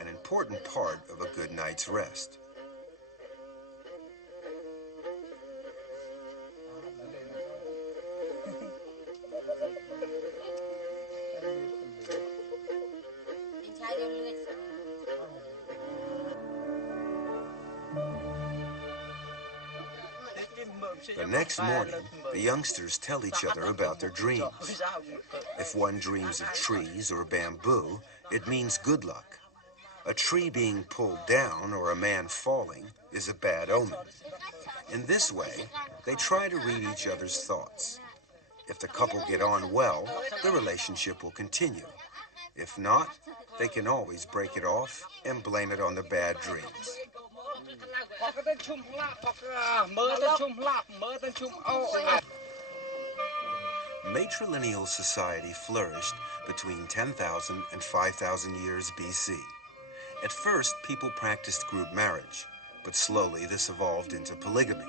an important part of a good night's rest. The next morning, the youngsters tell each other about their dreams. If one dreams of trees or bamboo, it means good luck. A tree being pulled down or a man falling is a bad omen. In this way, they try to read each other's thoughts. If the couple get on well, the relationship will continue. If not, they can always break it off and blame it on the bad dreams. Matrilineal society flourished between 10,000 and 5,000 years BC. At first, people practiced group marriage, but slowly this evolved into polygamy.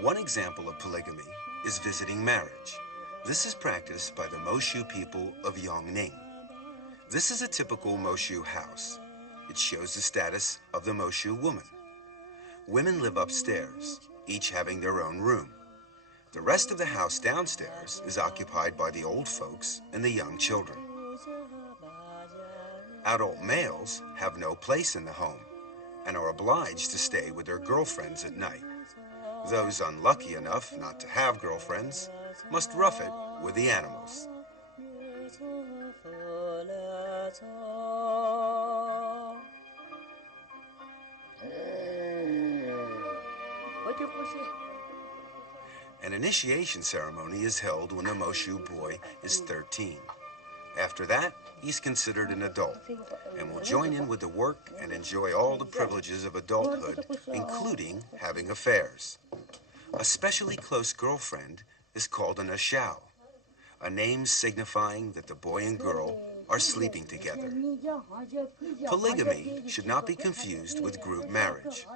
One example of polygamy is visiting marriage. This is practiced by the Moshu people of Yongning. This is a typical Moshu house. It shows the status of the Moshu woman. Women live upstairs, each having their own room. The rest of the house downstairs is occupied by the old folks and the young children. Adult males have no place in the home and are obliged to stay with their girlfriends at night. Those unlucky enough not to have girlfriends must rough it with the animals. An initiation ceremony is held when a Moshu boy is 13. After that, he's considered an adult and will join in with the work and enjoy all the privileges of adulthood, including having affairs. A specially close girlfriend is called an ashao, a name signifying that the boy and girl are sleeping together. Polygamy should not be confused with group marriage.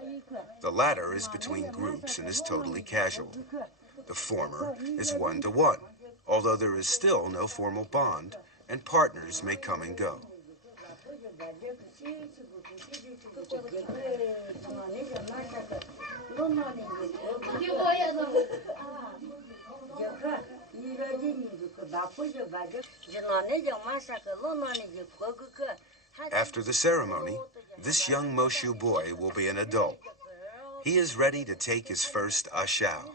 The latter is between groups and is totally casual. The former is one-to-one, although there is still no formal bond, and partners may come and go. After the ceremony, this young Moshu boy will be an adult. He is ready to take his first ashao.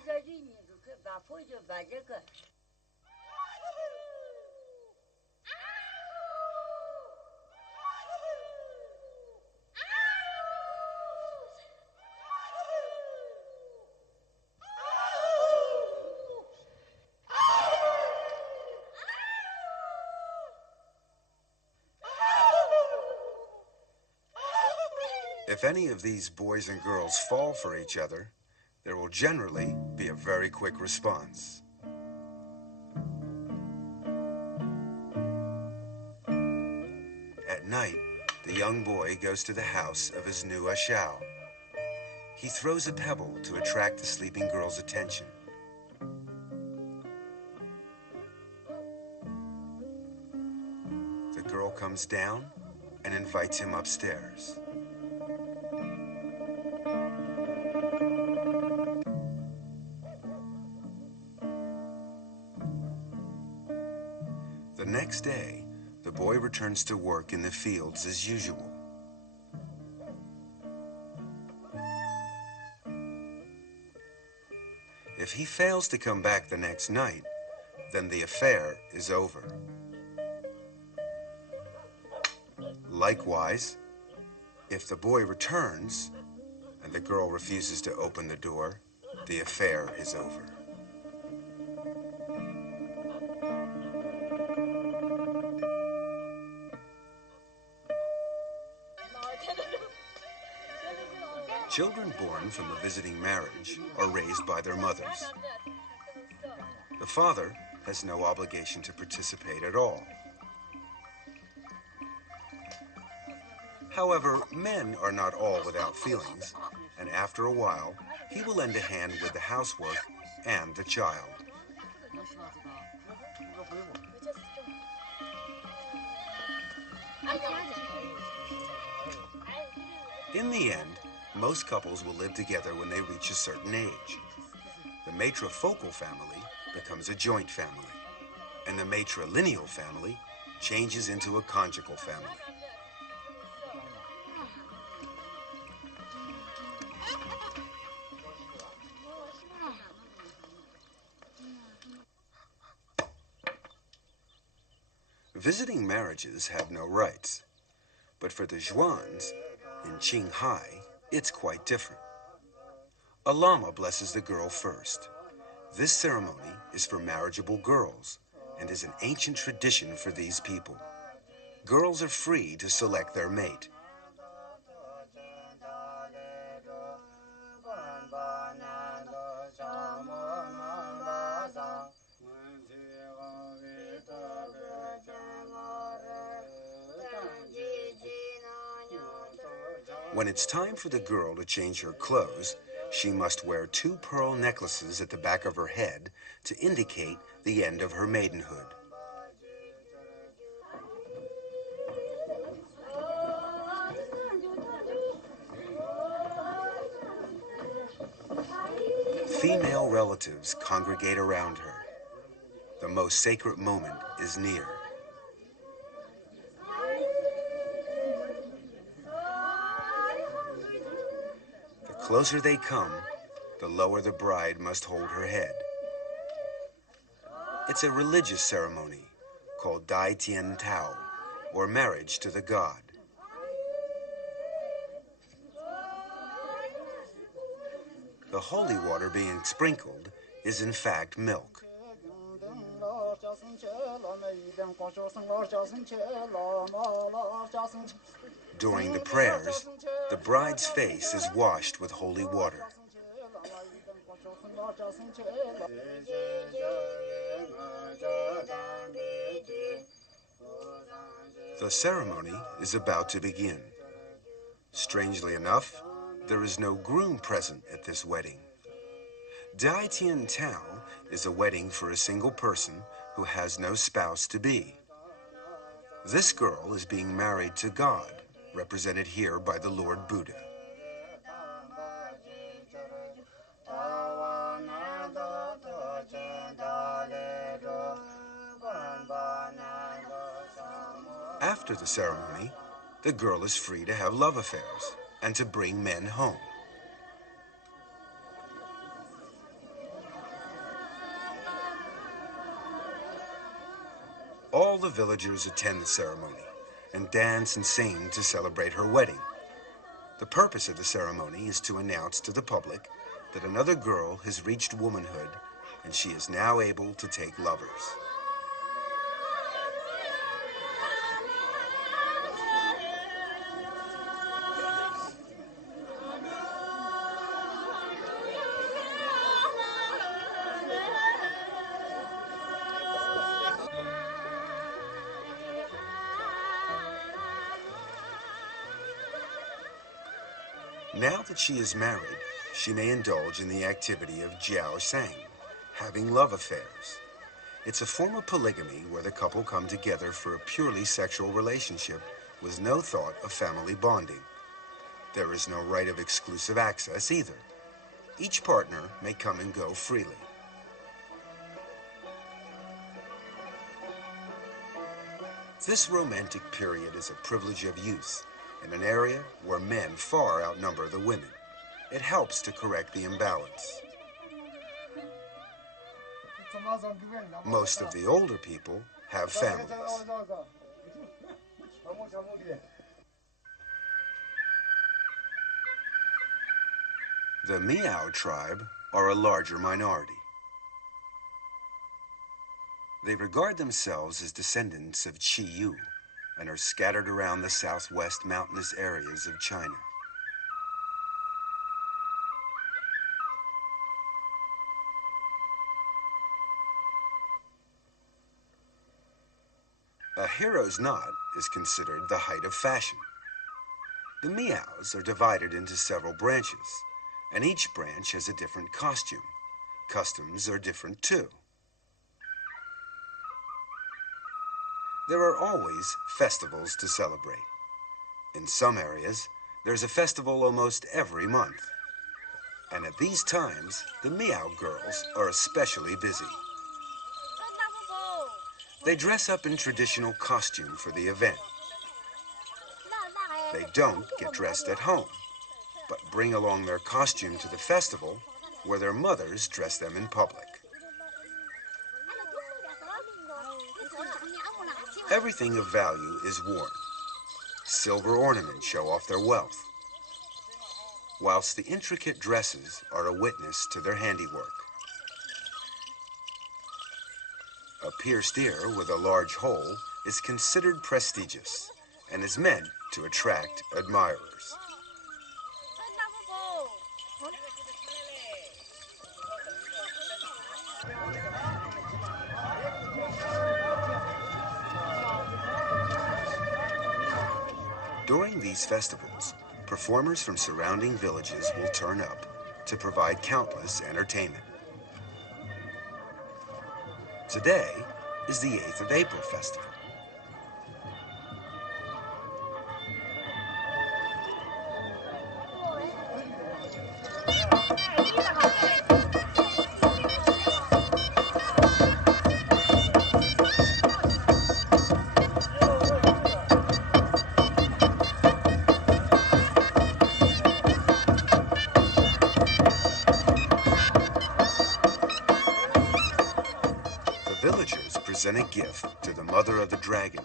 If any of these boys and girls fall for each other, there will generally be a very quick response. At night, the young boy goes to the house of his new ashao. He throws a pebble to attract the sleeping girl's attention. The girl comes down and invites him upstairs. The next day, boy returns to work in the fields as usual. If he fails to come back the next night, then the affair is over. Likewise, if the boy returns and the girl refuses to open the door, the affair is over. Children born from a visiting marriage are raised by their mothers. The father has no obligation to participate at all. However, men are not all without feelings, and after a while, he will lend a hand with the housework and the child. In the end, most couples will live together when they reach a certain age. The matrifocal family becomes a joint family, and the matrilineal family changes into a conjugal family. Visiting marriages have no rights, but for the Zhuans in Qinghai, it's quite different. A lama blesses the girl first. This ceremony is for marriageable girls and is an ancient tradition for these people. Girls are free to select their mate. When it's time for the girl to change her clothes, she must wear 2 pearl necklaces at the back of her head to indicate the end of her maidenhood. Female relatives congregate around her. The most sacred moment is near. The closer they come, the lower the bride must hold her head. It's a religious ceremony called Dai Tian Tao, or marriage to the god. The holy water being sprinkled is in fact milk. During the prayers, the bride's face is washed with holy water. The ceremony is about to begin. Strangely enough, there is no groom present at this wedding. Dai Tian Tao is a wedding for a single person who has no spouse-to-be. This girl is being married to God, represented here by the Lord Buddha. After the ceremony, the girl is free to have love affairs and to bring men home. All the villagers attend the ceremony and dance and sing to celebrate her wedding. The purpose of the ceremony is to announce to the public that another girl has reached womanhood and she is now able to take lovers. Now that she is married, she may indulge in the activity of jiao sang, having love affairs. It's a form of polygamy where the couple come together for a purely sexual relationship with no thought of family bonding. There is no right of exclusive access either. Each partner may come and go freely. This romantic period is a privilege of youth in an area where men far outnumber the women. It helps to correct the imbalance. Most of the older people have families. The Miao tribe are a larger minority. They regard themselves as descendants of Qiyu and are scattered around the southwest mountainous areas of China. A hero's knot is considered the height of fashion. The Miaos are divided into several branches, and each branch has a different costume. Customs are different too. There are always festivals to celebrate. In some areas, there's a festival almost every month. And at these times, the Miao girls are especially busy. They dress up in traditional costume for the event. They don't get dressed at home, but bring along their costume to the festival where their mothers dress them in public. Everything of value is worn. Silver ornaments show off their wealth, whilst the intricate dresses are a witness to their handiwork. A pierced ear with a large hole is considered prestigious and is meant to attract admirers. During these festivals, performers from surrounding villages will turn up to provide countless entertainment. Today is the 8th of April festival. Villagers present a gift to the mother of the dragon,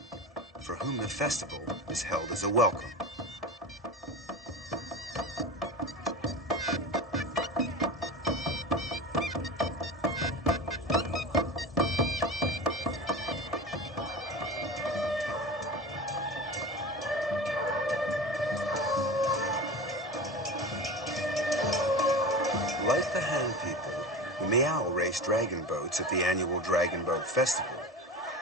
for whom the festival is held as a welcome. Like the Han people, the Miao race dragon boats at the annual Dragon Boat Festival.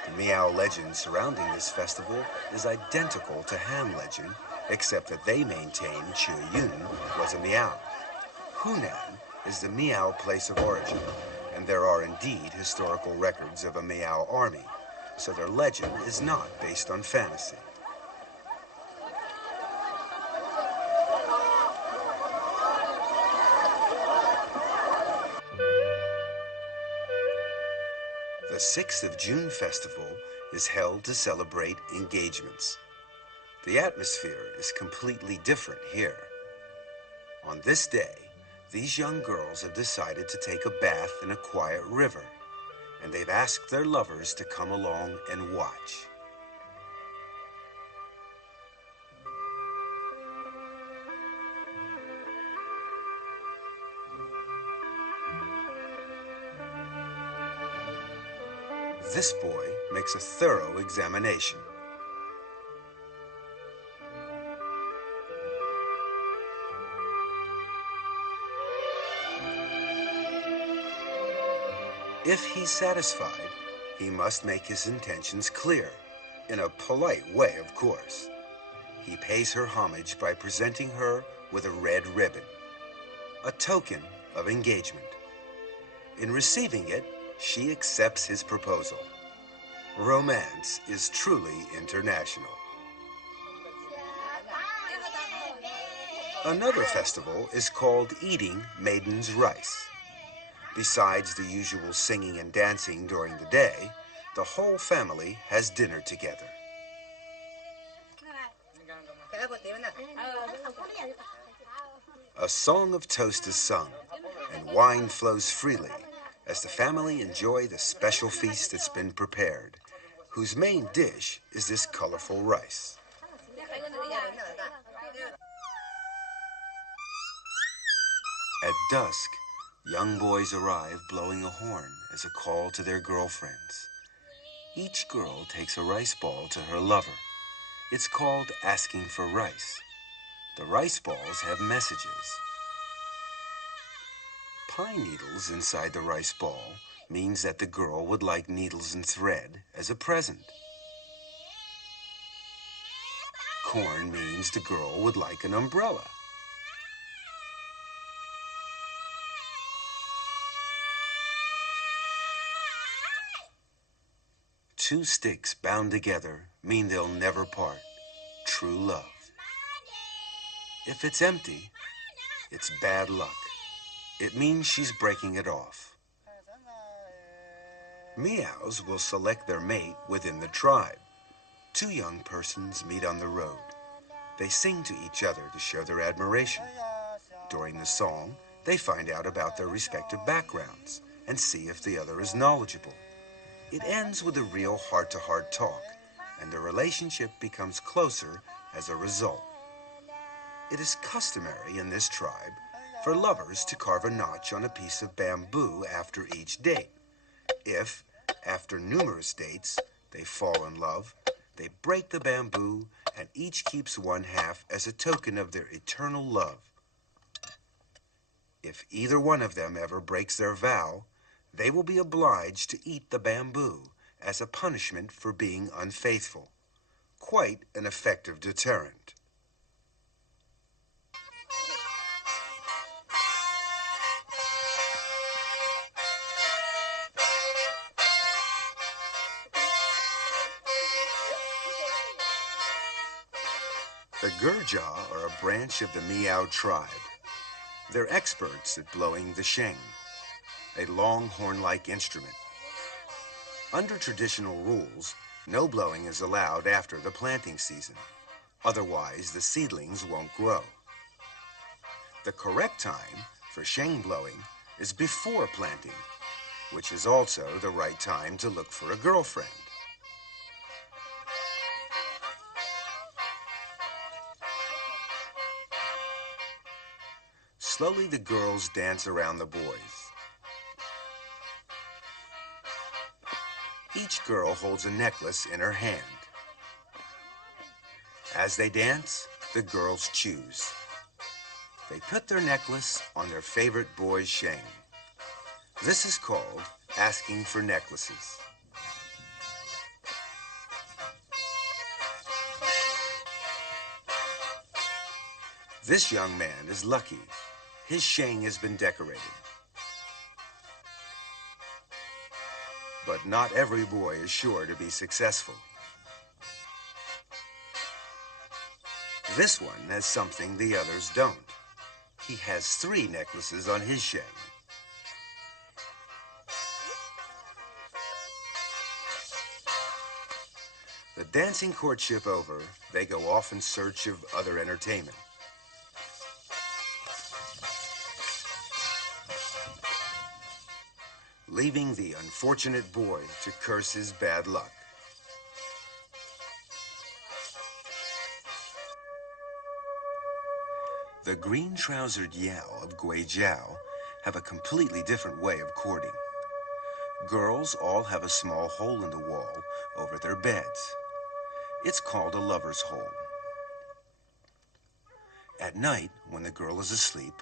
The Miao legend surrounding this festival is identical to Han legend, except that they maintain Yun was a Miao. Hunan is the Miao place of origin, and there are indeed historical records of a Miao army, so their legend is not based on fantasy. The 6th of June festival is held to celebrate engagements. The atmosphere is completely different here. On this day, these young girls have decided to take a bath in a quiet river, and they've asked their lovers to come along and watch. This boy makes a thorough examination. If he's satisfied, he must make his intentions clear, in a polite way, of course. He pays her homage by presenting her with a red ribbon, a token of engagement. In receiving it, she accepts his proposal. Romance is truly international. Another festival is called Eating Maiden's Rice. Besides the usual singing and dancing during the day, the whole family has dinner together. A song of toast is sung, and wine flows freely as the family enjoy the special feast that's been prepared, whose main dish is this colorful rice. At dusk, young boys arrive blowing a horn as a call to their girlfriends. Each girl takes a rice ball to her lover. It's called asking for rice. The rice balls have messages. Pine needles inside the rice ball means that the girl would like needles and thread as a present. Corn means the girl would like an umbrella. Two sticks bound together mean they'll never part. True love. If it's empty, it's bad luck. It means she's breaking it off. Meows will select their mate within the tribe. Two young persons meet on the road. They sing to each other to show their admiration. During the song, they find out about their respective backgrounds and see if the other is knowledgeable. It ends with a real heart-to-heart talk, and the relationship becomes closer as a result. It is customary in this tribe for lovers to carve a notch on a piece of bamboo after each date. If, after numerous dates, they fall in love, they break the bamboo and each keeps one half as a token of their eternal love. If either one of them ever breaks their vow, they will be obliged to eat the bamboo as a punishment for being unfaithful. Quite an effective deterrent. The Gurja are a branch of the Miao tribe. They're experts at blowing the sheng, a long horn-like instrument. Under traditional rules, no blowing is allowed after the planting season. Otherwise, the seedlings won't grow. The correct time for sheng blowing is before planting, which is also the right time to look for a girlfriend. Slowly, the girls dance around the boys. Each girl holds a necklace in her hand. As they dance, the girls choose. They put their necklace on their favorite boy's sheng. This is called asking for necklaces. This young man is lucky. His sheng has been decorated. But not every boy is sure to be successful. This one has something the others don't. He has 3 necklaces on his sheng. The dancing courtship over, they go off in search of other entertainment. Leaving the unfortunate boy to curse his bad luck. The green-trousered Yao of Guijiao have a completely different way of courting. Girls all have a small hole in the wall over their beds. It's called a lover's hole. At night, when the girl is asleep,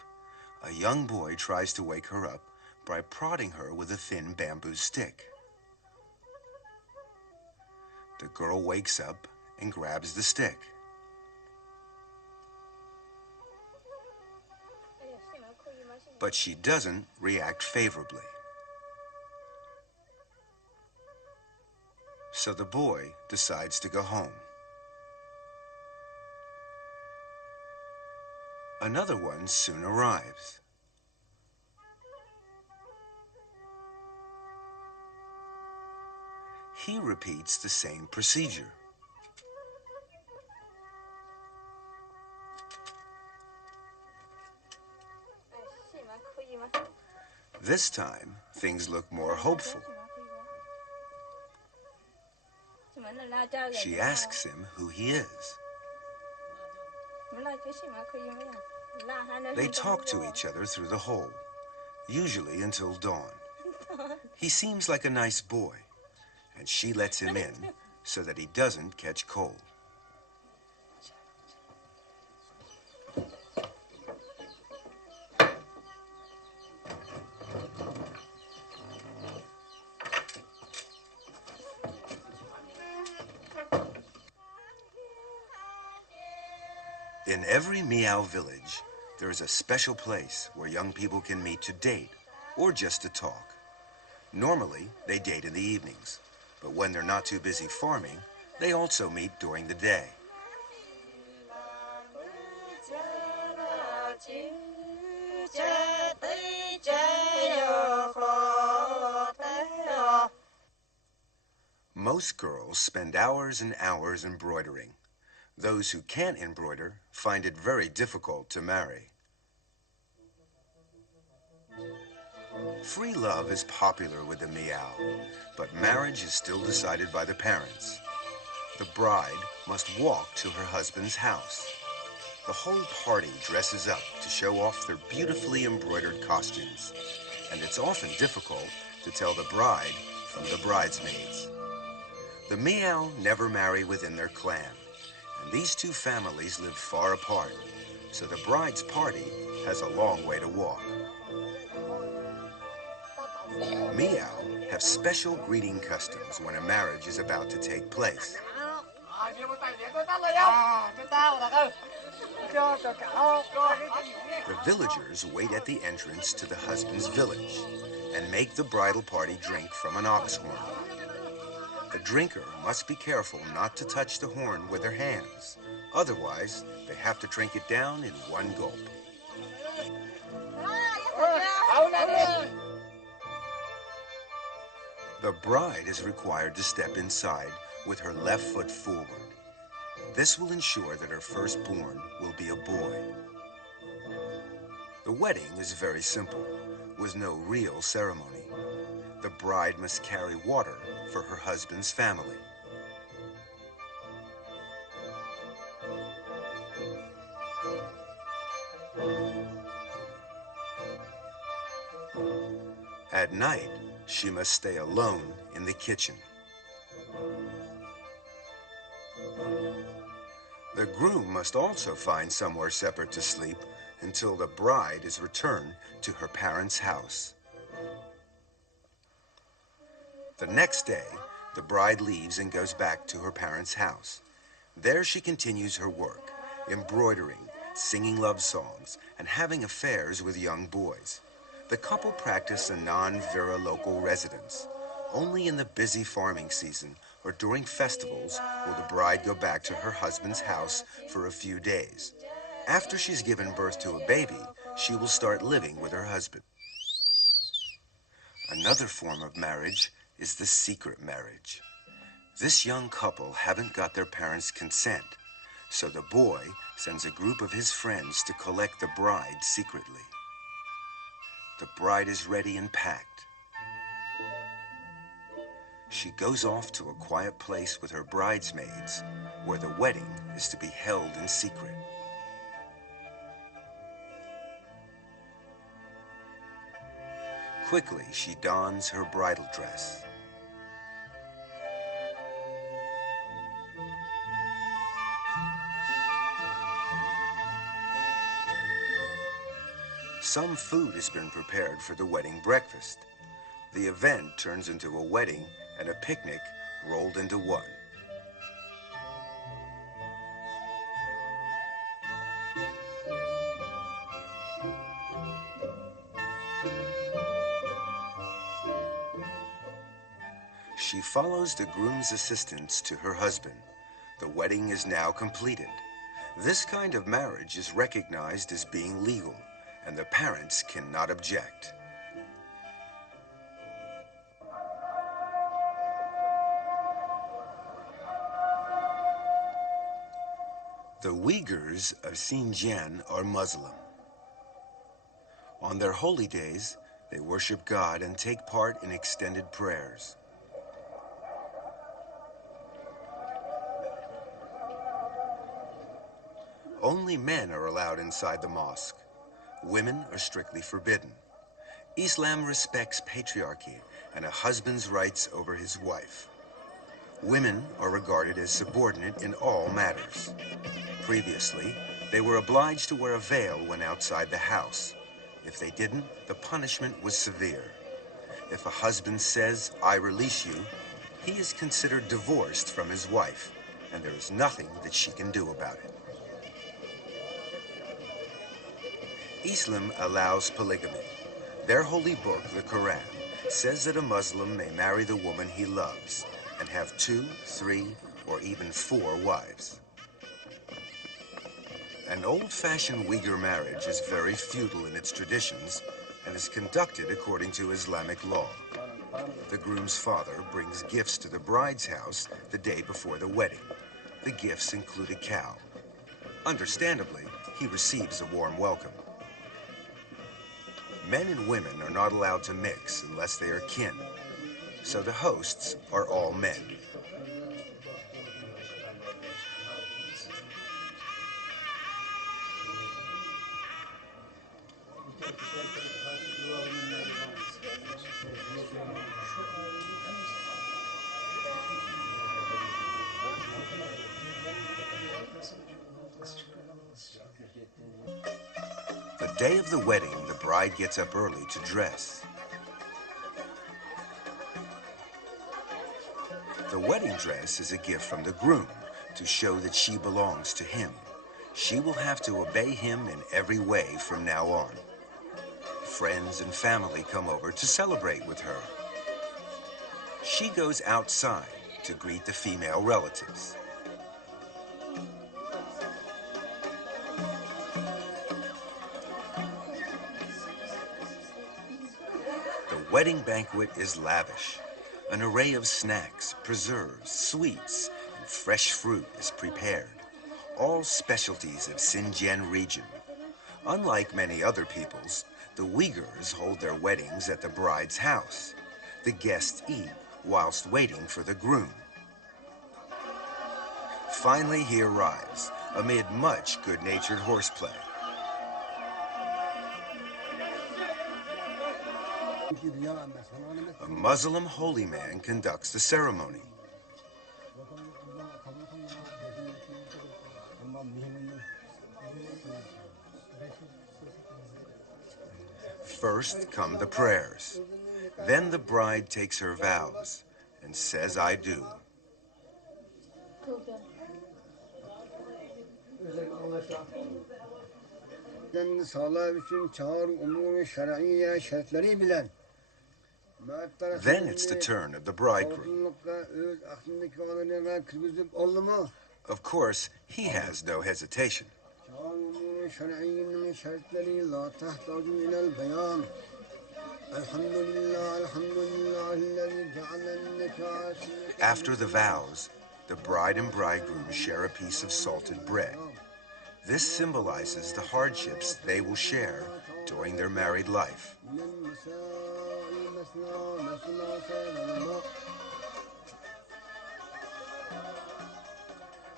a young boy tries to wake her up by prodding her with a thin bamboo stick. The girl wakes up and grabs the stick. But she doesn't react favorably. So the boy decides to go home. Another one soon arrives. He repeats the same procedure. This time, things look more hopeful. She asks him who he is. They talk to each other through the hole, usually until dawn. He seems like a nice boy, and she lets him in so that he doesn't catch cold. In every Miao village, there is a special place where young people can meet to date or just to talk. Normally, they date in the evenings, but when they're not too busy farming, they also meet during the day. Most girls spend hours and hours embroidering. Those who can't embroider find it very difficult to marry. Free love is popular with the Miao, but marriage is still decided by the parents. The bride must walk to her husband's house. The whole party dresses up to show off their beautifully embroidered costumes, and it's often difficult to tell the bride from the bridesmaids. The Miao never marry within their clan, and these two families live far apart, so the bride's party has a long way to walk. Miao have special greeting customs when a marriage is about to take place. The villagers wait at the entrance to the husband's village and make the bridal party drink from an ox horn. The drinker must be careful not to touch the horn with their hands. Otherwise, they have to drink it down in one gulp. The bride is required to step inside with her left foot forward. This will ensure that her firstborn will be a boy. The wedding is very simple, with no real ceremony. The bride must carry water for her husband's family. At night, she must stay alone in the kitchen. The groom must also find somewhere separate to sleep until the bride is returned to her parents' house. The next day, the bride leaves and goes back to her parents' house. There she continues her work, embroidering, singing love songs, and having affairs with young boys. The couple practice a non-vira local residence. Only in the busy farming season or during festivals will the bride go back to her husband's house for a few days. After she's given birth to a baby, she will start living with her husband. Another form of marriage is the secret marriage. This young couple haven't got their parents' consent, so the boy sends a group of his friends to collect the bride secretly. The bride is ready and packed. She goes off to a quiet place with her bridesmaids, where the wedding is to be held in secret. Quickly, she dons her bridal dress. Some food has been prepared for the wedding breakfast. The event turns into a wedding and a picnic rolled into one. She follows the groom's assistants to her husband. The wedding is now completed. This kind of marriage is recognized as being legal, and the parents cannot object. The Uyghurs of Xinjiang are Muslim. On their holy days, They worship God and take part in extended prayers. Only men are allowed inside the mosque. Women are strictly forbidden. Islam respects patriarchy and a husband's rights over his wife. Women are regarded as subordinate in all matters. Previously, they were obliged to wear a veil when outside the house. If they didn't, the punishment was severe. If a husband says, "I release you," he is considered divorced from his wife, and there is nothing that she can do about it. Islam allows polygamy. Their holy book, the Quran, says that a Muslim may marry the woman he loves and have 2, 3, or even 4 wives. An old-fashioned Uyghur marriage is very feudal in its traditions and is conducted according to Islamic law. The groom's father brings gifts to the bride's house the day before the wedding. The gifts include a cow. Understandably, he receives a warm welcome. Men and women are not allowed to mix unless they are kin, so the hosts are all men. The day of the wedding, the bride gets up early to dress. The wedding dress is a gift from the groom to show that she belongs to him. She will have to obey him in every way from now on. Friends and family come over to celebrate with her. She goes outside to greet the female relatives. The wedding banquet is lavish. An array of snacks, preserves, sweets, and fresh fruit is prepared, all specialties of Xinjiang region. Unlike many other peoples, the Uyghurs hold their weddings at the bride's house. The guests eat whilst waiting for the groom. Finally, he arrives, amid much good-natured horseplay. A Muslim holy man conducts the ceremony. First come the prayers. Then the bride takes her vows and says, "I do." Then it's the turn of the bridegroom. Of course, he has no hesitation. After the vows, the bride and bridegroom share a piece of salted bread. This symbolizes the hardships they will share during their married life.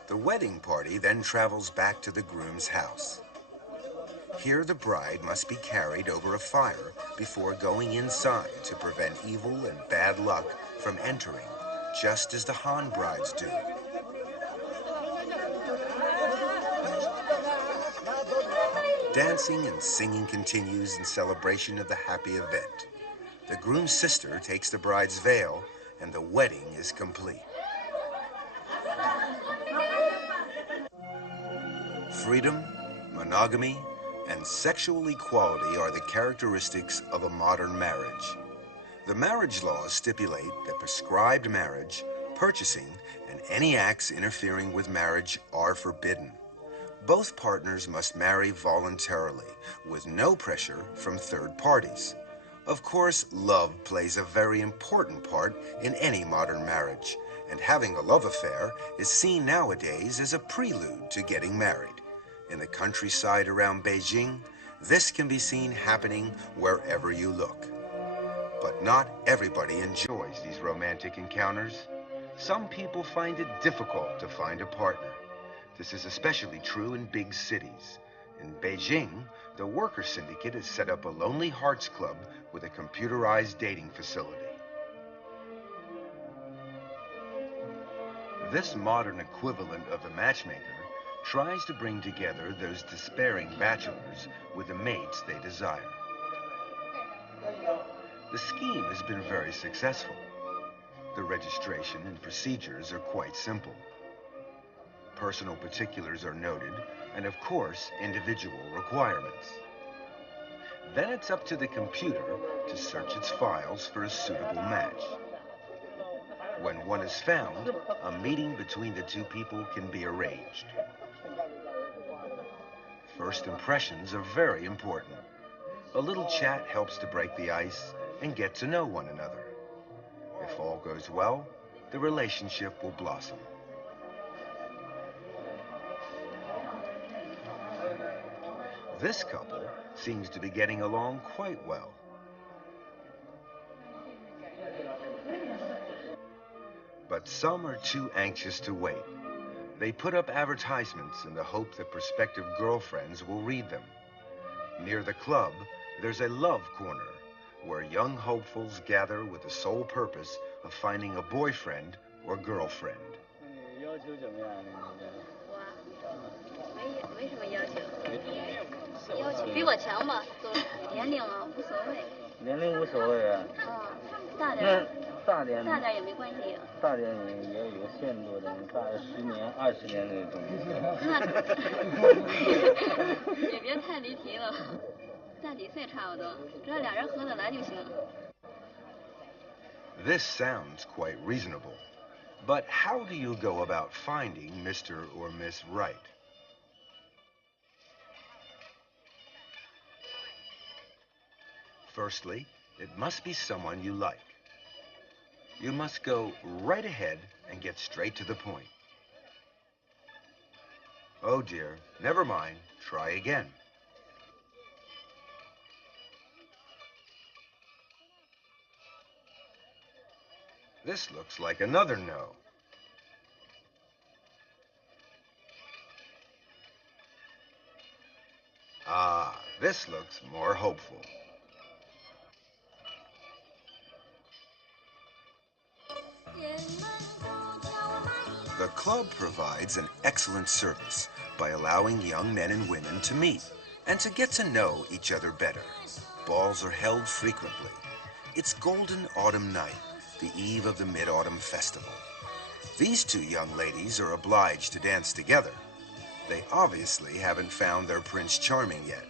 The wedding party then travels back to the groom's house. Here the bride must be carried over a fire before going inside to prevent evil and bad luck from entering, just as the Han brides do. Dancing and singing continues in celebration of the happy event. The groom's sister takes the bride's veil, and the wedding is complete. Freedom, monogamy, and sexual equality are the characteristics of a modern marriage. The marriage laws stipulate that prescribed marriage, purchasing, and any acts interfering with marriage are forbidden. Both partners must marry voluntarily, with no pressure from third parties. Of course, love plays a very important part in any modern marriage, and having a love affair is seen nowadays as a prelude to getting married. In the countryside around Beijing, this can be seen happening wherever you look. But not everybody enjoys these romantic encounters. Some people find it difficult to find a partner. This is especially true in big cities. In Beijing, the worker syndicate has set up a Lonely Hearts Club with a computerized dating facility. This modern equivalent of a matchmaker tries to bring together those despairing bachelors with the mates they desire. The scheme has been very successful. The registration and procedures are quite simple. Personal particulars are noted, and of course, individual requirements. Then it's up to the computer to search its files for a suitable match. When one is found, a meeting between the two people can be arranged. First impressions are very important. A little chat helps to break the ice and get to know one another. If all goes well, the relationship will blossom. This couple seems to be getting along quite well. But some are too anxious to wait. They put up advertisements in the hope that prospective girlfriends will read them. Near the club, there's a love corner where young hopefuls gather with the sole purpose of finding a boyfriend or girlfriend. 没什么要求，要求比我强吧，都年龄啊无所谓。年龄无所谓啊。大点。大点也没关系。大点也有限度的，大10年、20年那种。那也别太离题了，大几岁差不多，只要俩人合得来就行。This sounds quite reasonable, but how do you go about finding Mr. or Miss Right? Firstly, it must be someone you like. You must go right ahead and get straight to the point. Oh dear, never mind, try again. This looks like another no. Ah, this looks more hopeful. The club provides an excellent service by allowing young men and women to meet and to get to know each other better. Balls are held frequently. It's Golden Autumn Night, the eve of the Mid-Autumn Festival. These two young ladies are obliged to dance together. They obviously haven't found their Prince Charming yet.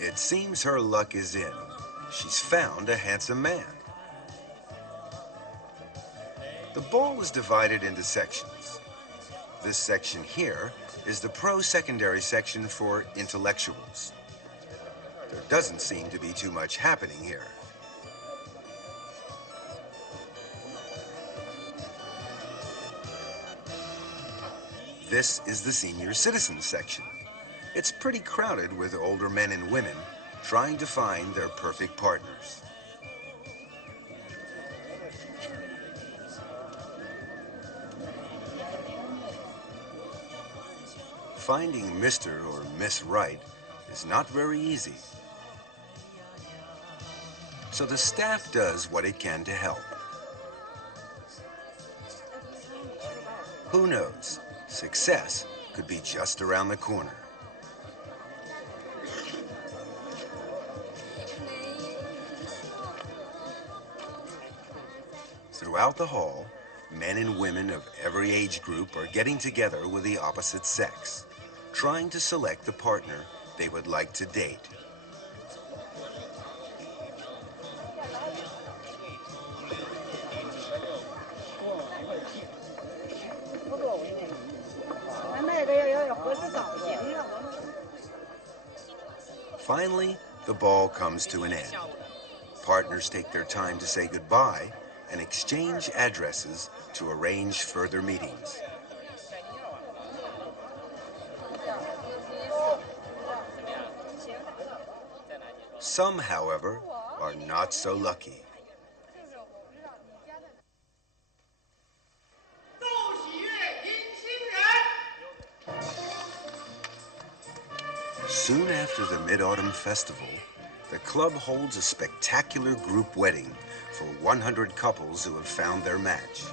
It seems her luck is in. She's found a handsome man. The ball is divided into sections. This section here is the pro-secondary section for intellectuals. There doesn't seem to be too much happening here. This is the senior citizen section. It's pretty crowded with older men and women trying to find their perfect partners. Finding Mr. or Miss Right is not very easy. So the staff does what it can to help. Who knows? Success could be just around the corner. Throughout the hall, men and women of every age group are getting together with the opposite sex, trying to select the partner they would like to date. Finally, the ball comes to an end. Partners take their time to say goodbye and exchange addresses to arrange further meetings. Some, however, are not so lucky. Soon after the Mid-Autumn Festival, the club holds a spectacular group wedding for 100 couples who have found their match.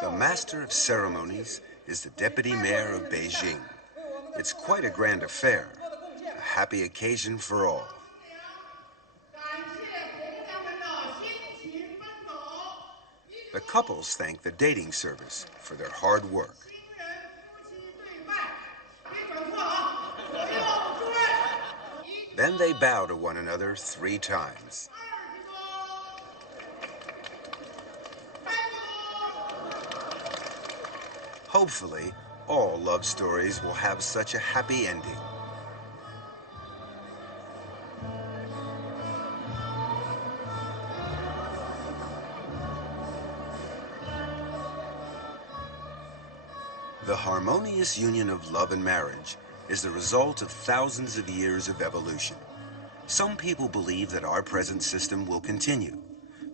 The master of ceremonies is the deputy mayor of Beijing. It's quite a grand affair, a happy occasion for all. The couples thank the dating service for their hard work. Then they bow to one another 3 times. Hopefully, all love stories will have such a happy ending. The harmonious union of love and marriage is the result of thousands of years of evolution. Some people believe that our present system will continue.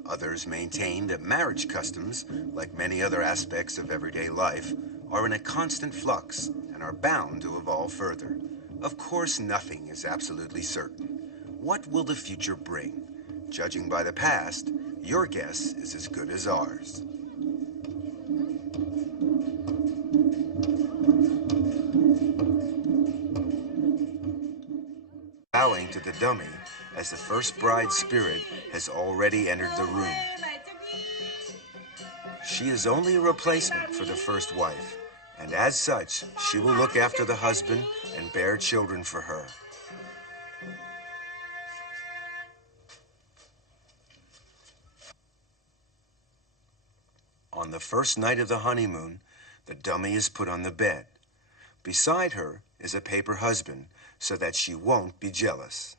Others maintain that marriage customs, like many other aspects of everyday life, are in a constant flux and are bound to evolve further. Of course, nothing is absolutely certain. What will the future bring? Judging by the past, your guess is as good as ours. Bowing to the dummy as the first bride's spirit has already entered the room. She is only a replacement for the first wife, and as such, she will look after the husband and bear children for her. On the first night of the honeymoon, the dummy is put on the bed. Beside her is a paper husband, so that she won't be jealous.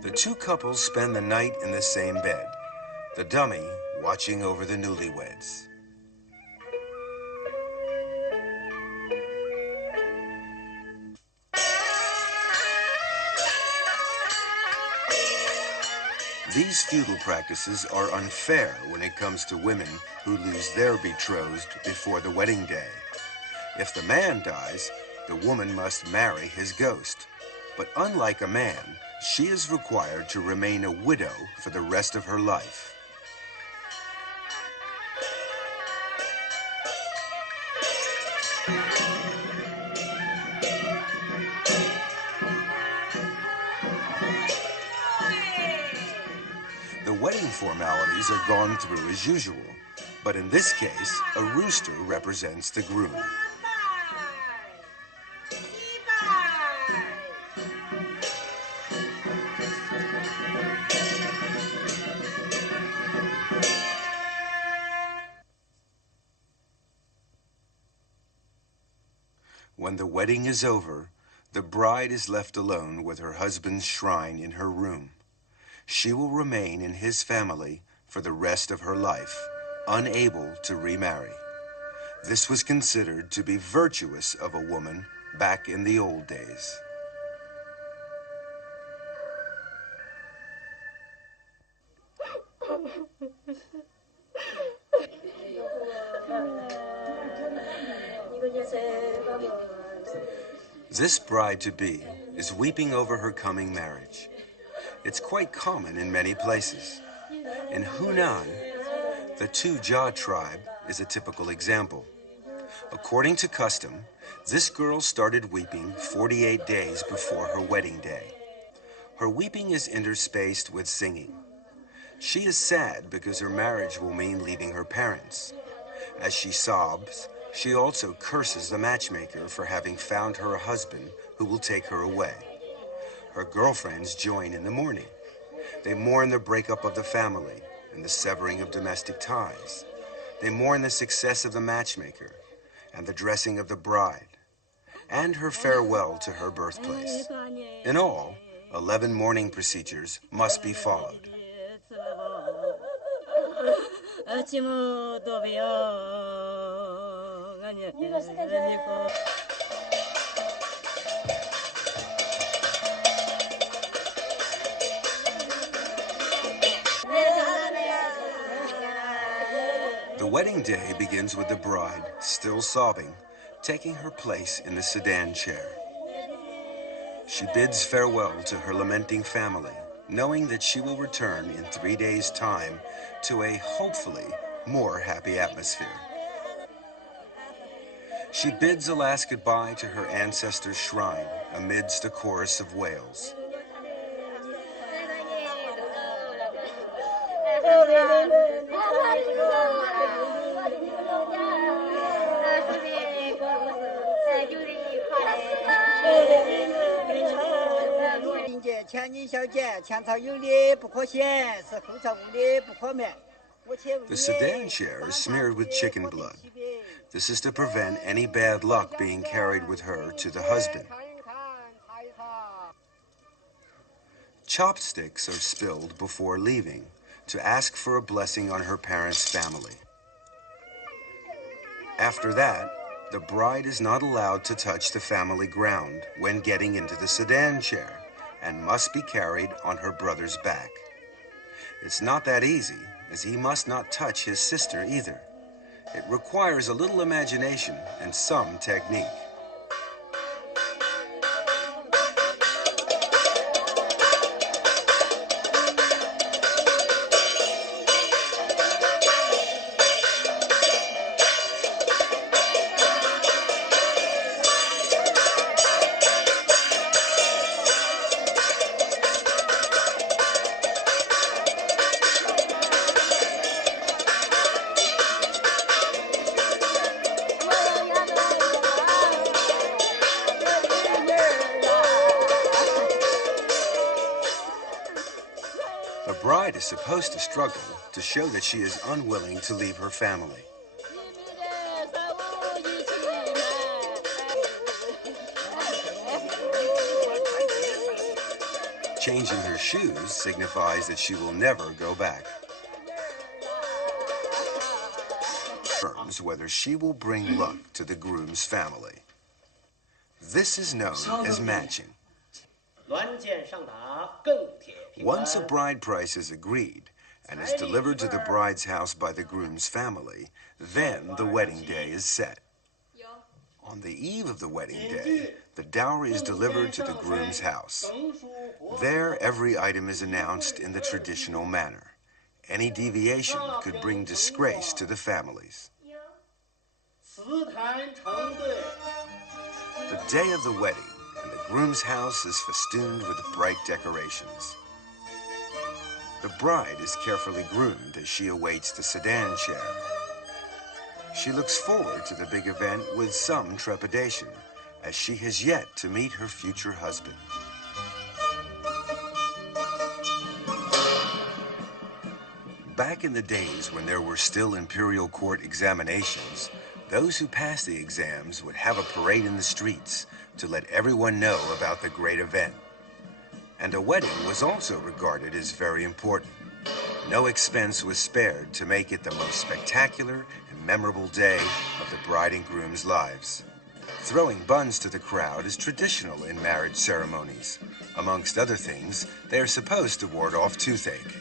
The 2 couples spend the night in the same bed, the dummy watching over the newlyweds. These feudal practices are unfair when it comes to women who lose their betrothed before the wedding day. If the man dies, the woman must marry his ghost. But unlike a man, she is required to remain a widow for the rest of her life. The wedding formalities are gone through as usual, but in this case, a rooster represents the groom. When the wedding is over, the bride is left alone with her husband's shrine in her room. She will remain in his family for the rest of her life, unable to remarry. This was considered to be virtuous of a woman back in the old days. This bride-to-be is weeping over her coming marriage. It's quite common in many places. In Hunan, the Tujia tribe is a typical example. According to custom, this girl started weeping 48 days before her wedding day. Her weeping is interspaced with singing. She is sad because her marriage will mean leaving her parents. As she sobs, she also curses the matchmaker for having found her a husband who will take her away. Her girlfriends join in the mourning. They mourn the breakup of the family and the severing of domestic ties. They mourn the success of the matchmaker and the dressing of the bride and her farewell to her birthplace. In all, 11 mourning procedures must be followed. The wedding day begins with the bride, still sobbing, taking her place in the sedan chair. She bids farewell to her lamenting family, knowing that she will return in 3 days' time to a, hopefully, more happy atmosphere. She bids a last goodbye to her ancestors' shrine amidst a chorus of wails. The sedan chair is smeared with chicken blood. This is to prevent any bad luck being carried with her to the husband. Chopsticks are spilled before leaving to ask for a blessing on her parents' family. After that, the bride is not allowed to touch the family ground when getting into the sedan chair and must be carried on her brother's back. It's not that easy, as he must not touch his sister either. It requires a little imagination and some technique. A bride is supposed to struggle to show that she is unwilling to leave her family. Changing her shoes signifies that she will never go back. Confirms whether she will bring luck to the groom's family. This is known as matching. Once a bride price is agreed and is delivered to the bride's house by the groom's family, then the wedding day is set. On the eve of the wedding day, the dowry is delivered to the groom's house. There, every item is announced in the traditional manner. Any deviation could bring disgrace to the families. The day of the wedding, and the groom's house is festooned with bright decorations. The bride is carefully groomed as she awaits the sedan chair. She looks forward to the big event with some trepidation, as she has yet to meet her future husband. Back in the days when there were still imperial court examinations, those who passed the exams would have a parade in the streets to let everyone know about the great event. And a wedding was also regarded as very important. No expense was spared to make it the most spectacular and memorable day of the bride and groom's lives. Throwing buns to the crowd is traditional in marriage ceremonies. Amongst other things, they are supposed to ward off toothache.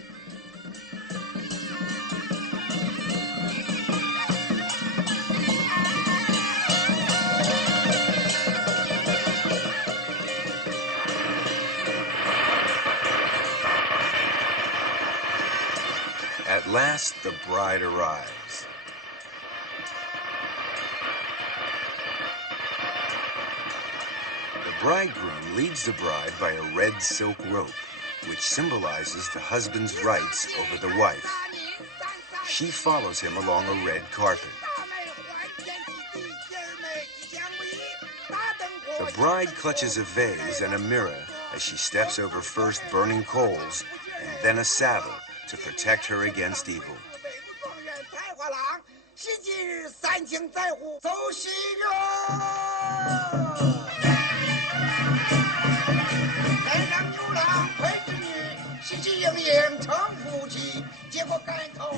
At last, the bride arrives. The bridegroom leads the bride by a red silk rope. which symbolizes the husband's rights over the wife. She follows him along a red carpet. The bride clutches a vase and a mirror as she steps over first burning coals and then a saddle to protect her against evil.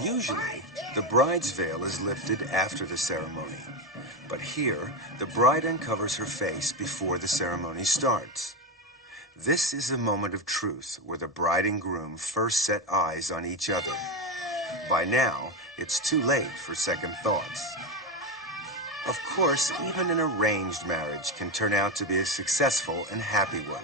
Usually, the bride's veil is lifted after the ceremony. But here, the bride uncovers her face before the ceremony starts. This is a moment of truth where the bride and groom first set eyes on each other. By now, it's too late for second thoughts. Of course, even an arranged marriage can turn out to be a successful and happy one.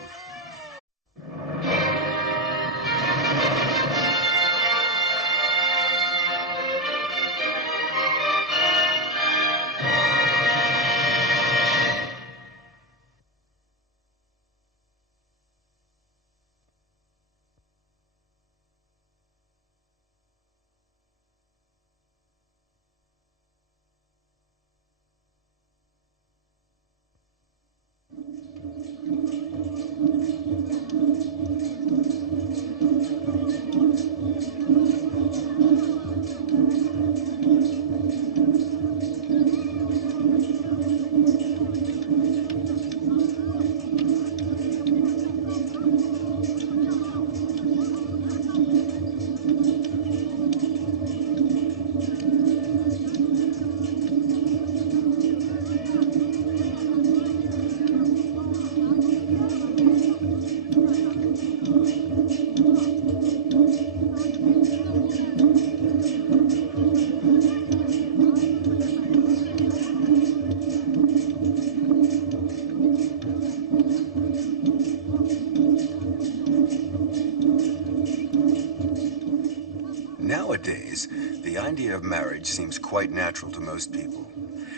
Nowadays, the idea of marriage seems quite natural to most people.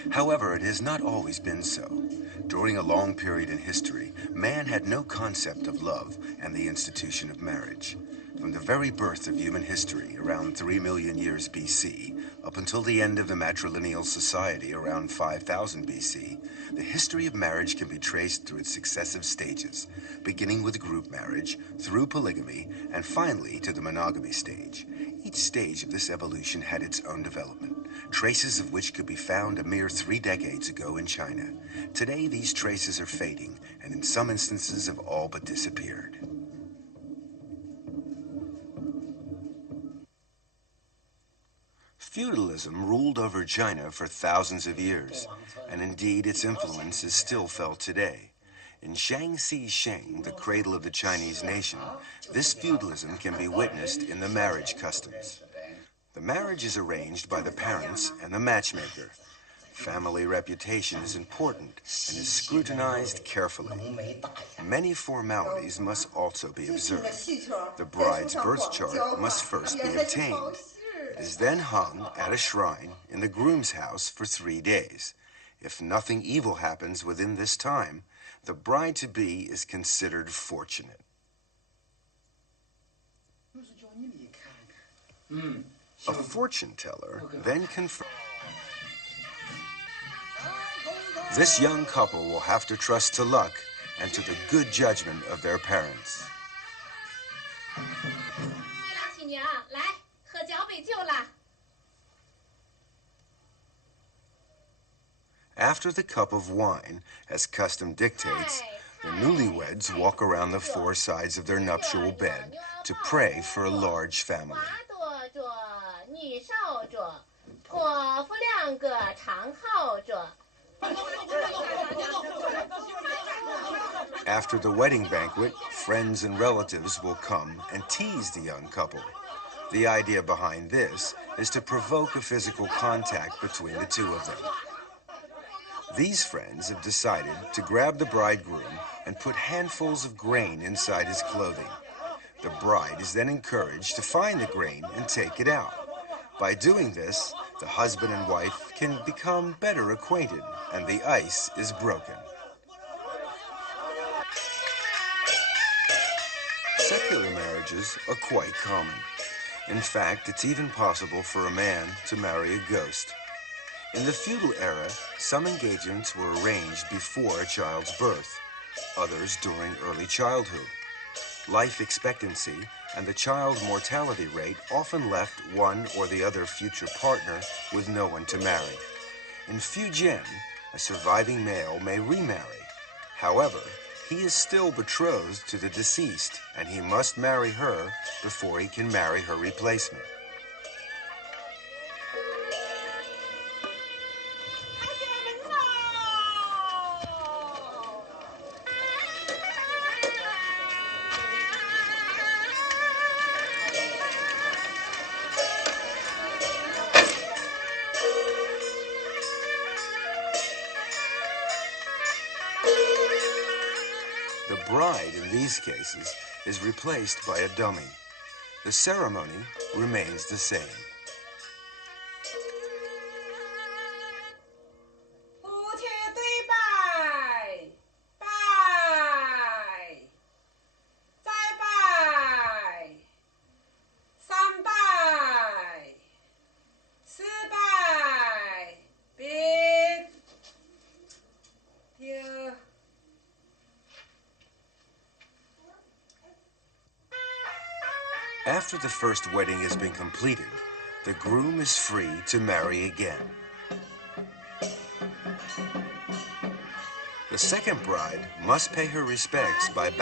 However, it has not always been so. During a long period in history, man had no concept of love and the institution of marriage. From the very birth of human history, around 3 million years BC, up until the end of the matrilineal society around 5000 BC, the history of marriage can be traced through its successive stages, beginning with group marriage, through polygamy, and finally to the monogamy stage. Each stage of this evolution had its own development, traces of which could be found a mere 3 decades ago in China. Today, these traces are fading, and in some instances have all but disappeared. Feudalism ruled over China for thousands of years, and indeed its influence is still felt today. In Shaanxi Sheng, the cradle of the Chinese nation, this feudalism can be witnessed in the marriage customs. The marriage is arranged by the parents and the matchmaker. Family reputation is important and is scrutinized carefully. Many formalities must also be observed. The bride's birth chart must first be obtained. It is then hung at a shrine in the groom's house for 3 days. If nothing evil happens within this time, the bride-to-be is considered fortunate. A fortune teller then confirms. This young couple will have to trust to luck and to the good judgment of their parents. After the cup of wine, as custom dictates, the newlyweds walk around the 4 sides of their nuptial bed to pray for a large family. After the wedding banquet, friends and relatives will come and tease the young couple. The idea behind this is to provoke a physical contact between the two of them. These friends have decided to grab the bridegroom and put handfuls of grain inside his clothing. The bride is then encouraged to find the grain and take it out. By doing this, the husband and wife can become better acquainted, and the ice is broken. Secular marriages marriages are quite common. In fact, it's even possible for a man to marry a ghost. In the feudal era, some engagements were arranged before a child's birth, others during early childhood. Life expectancy and the child mortality rate often left one or the other future partner with no one to marry. In Fujian, a surviving male may remarry. However, he is still betrothed to the deceased, and he must marry her before he can marry her replacement. The bride in these cases is replaced by a dummy. The ceremony remains the same. After the first wedding has been completed, the groom is free to marry again. The second bride must pay her respects by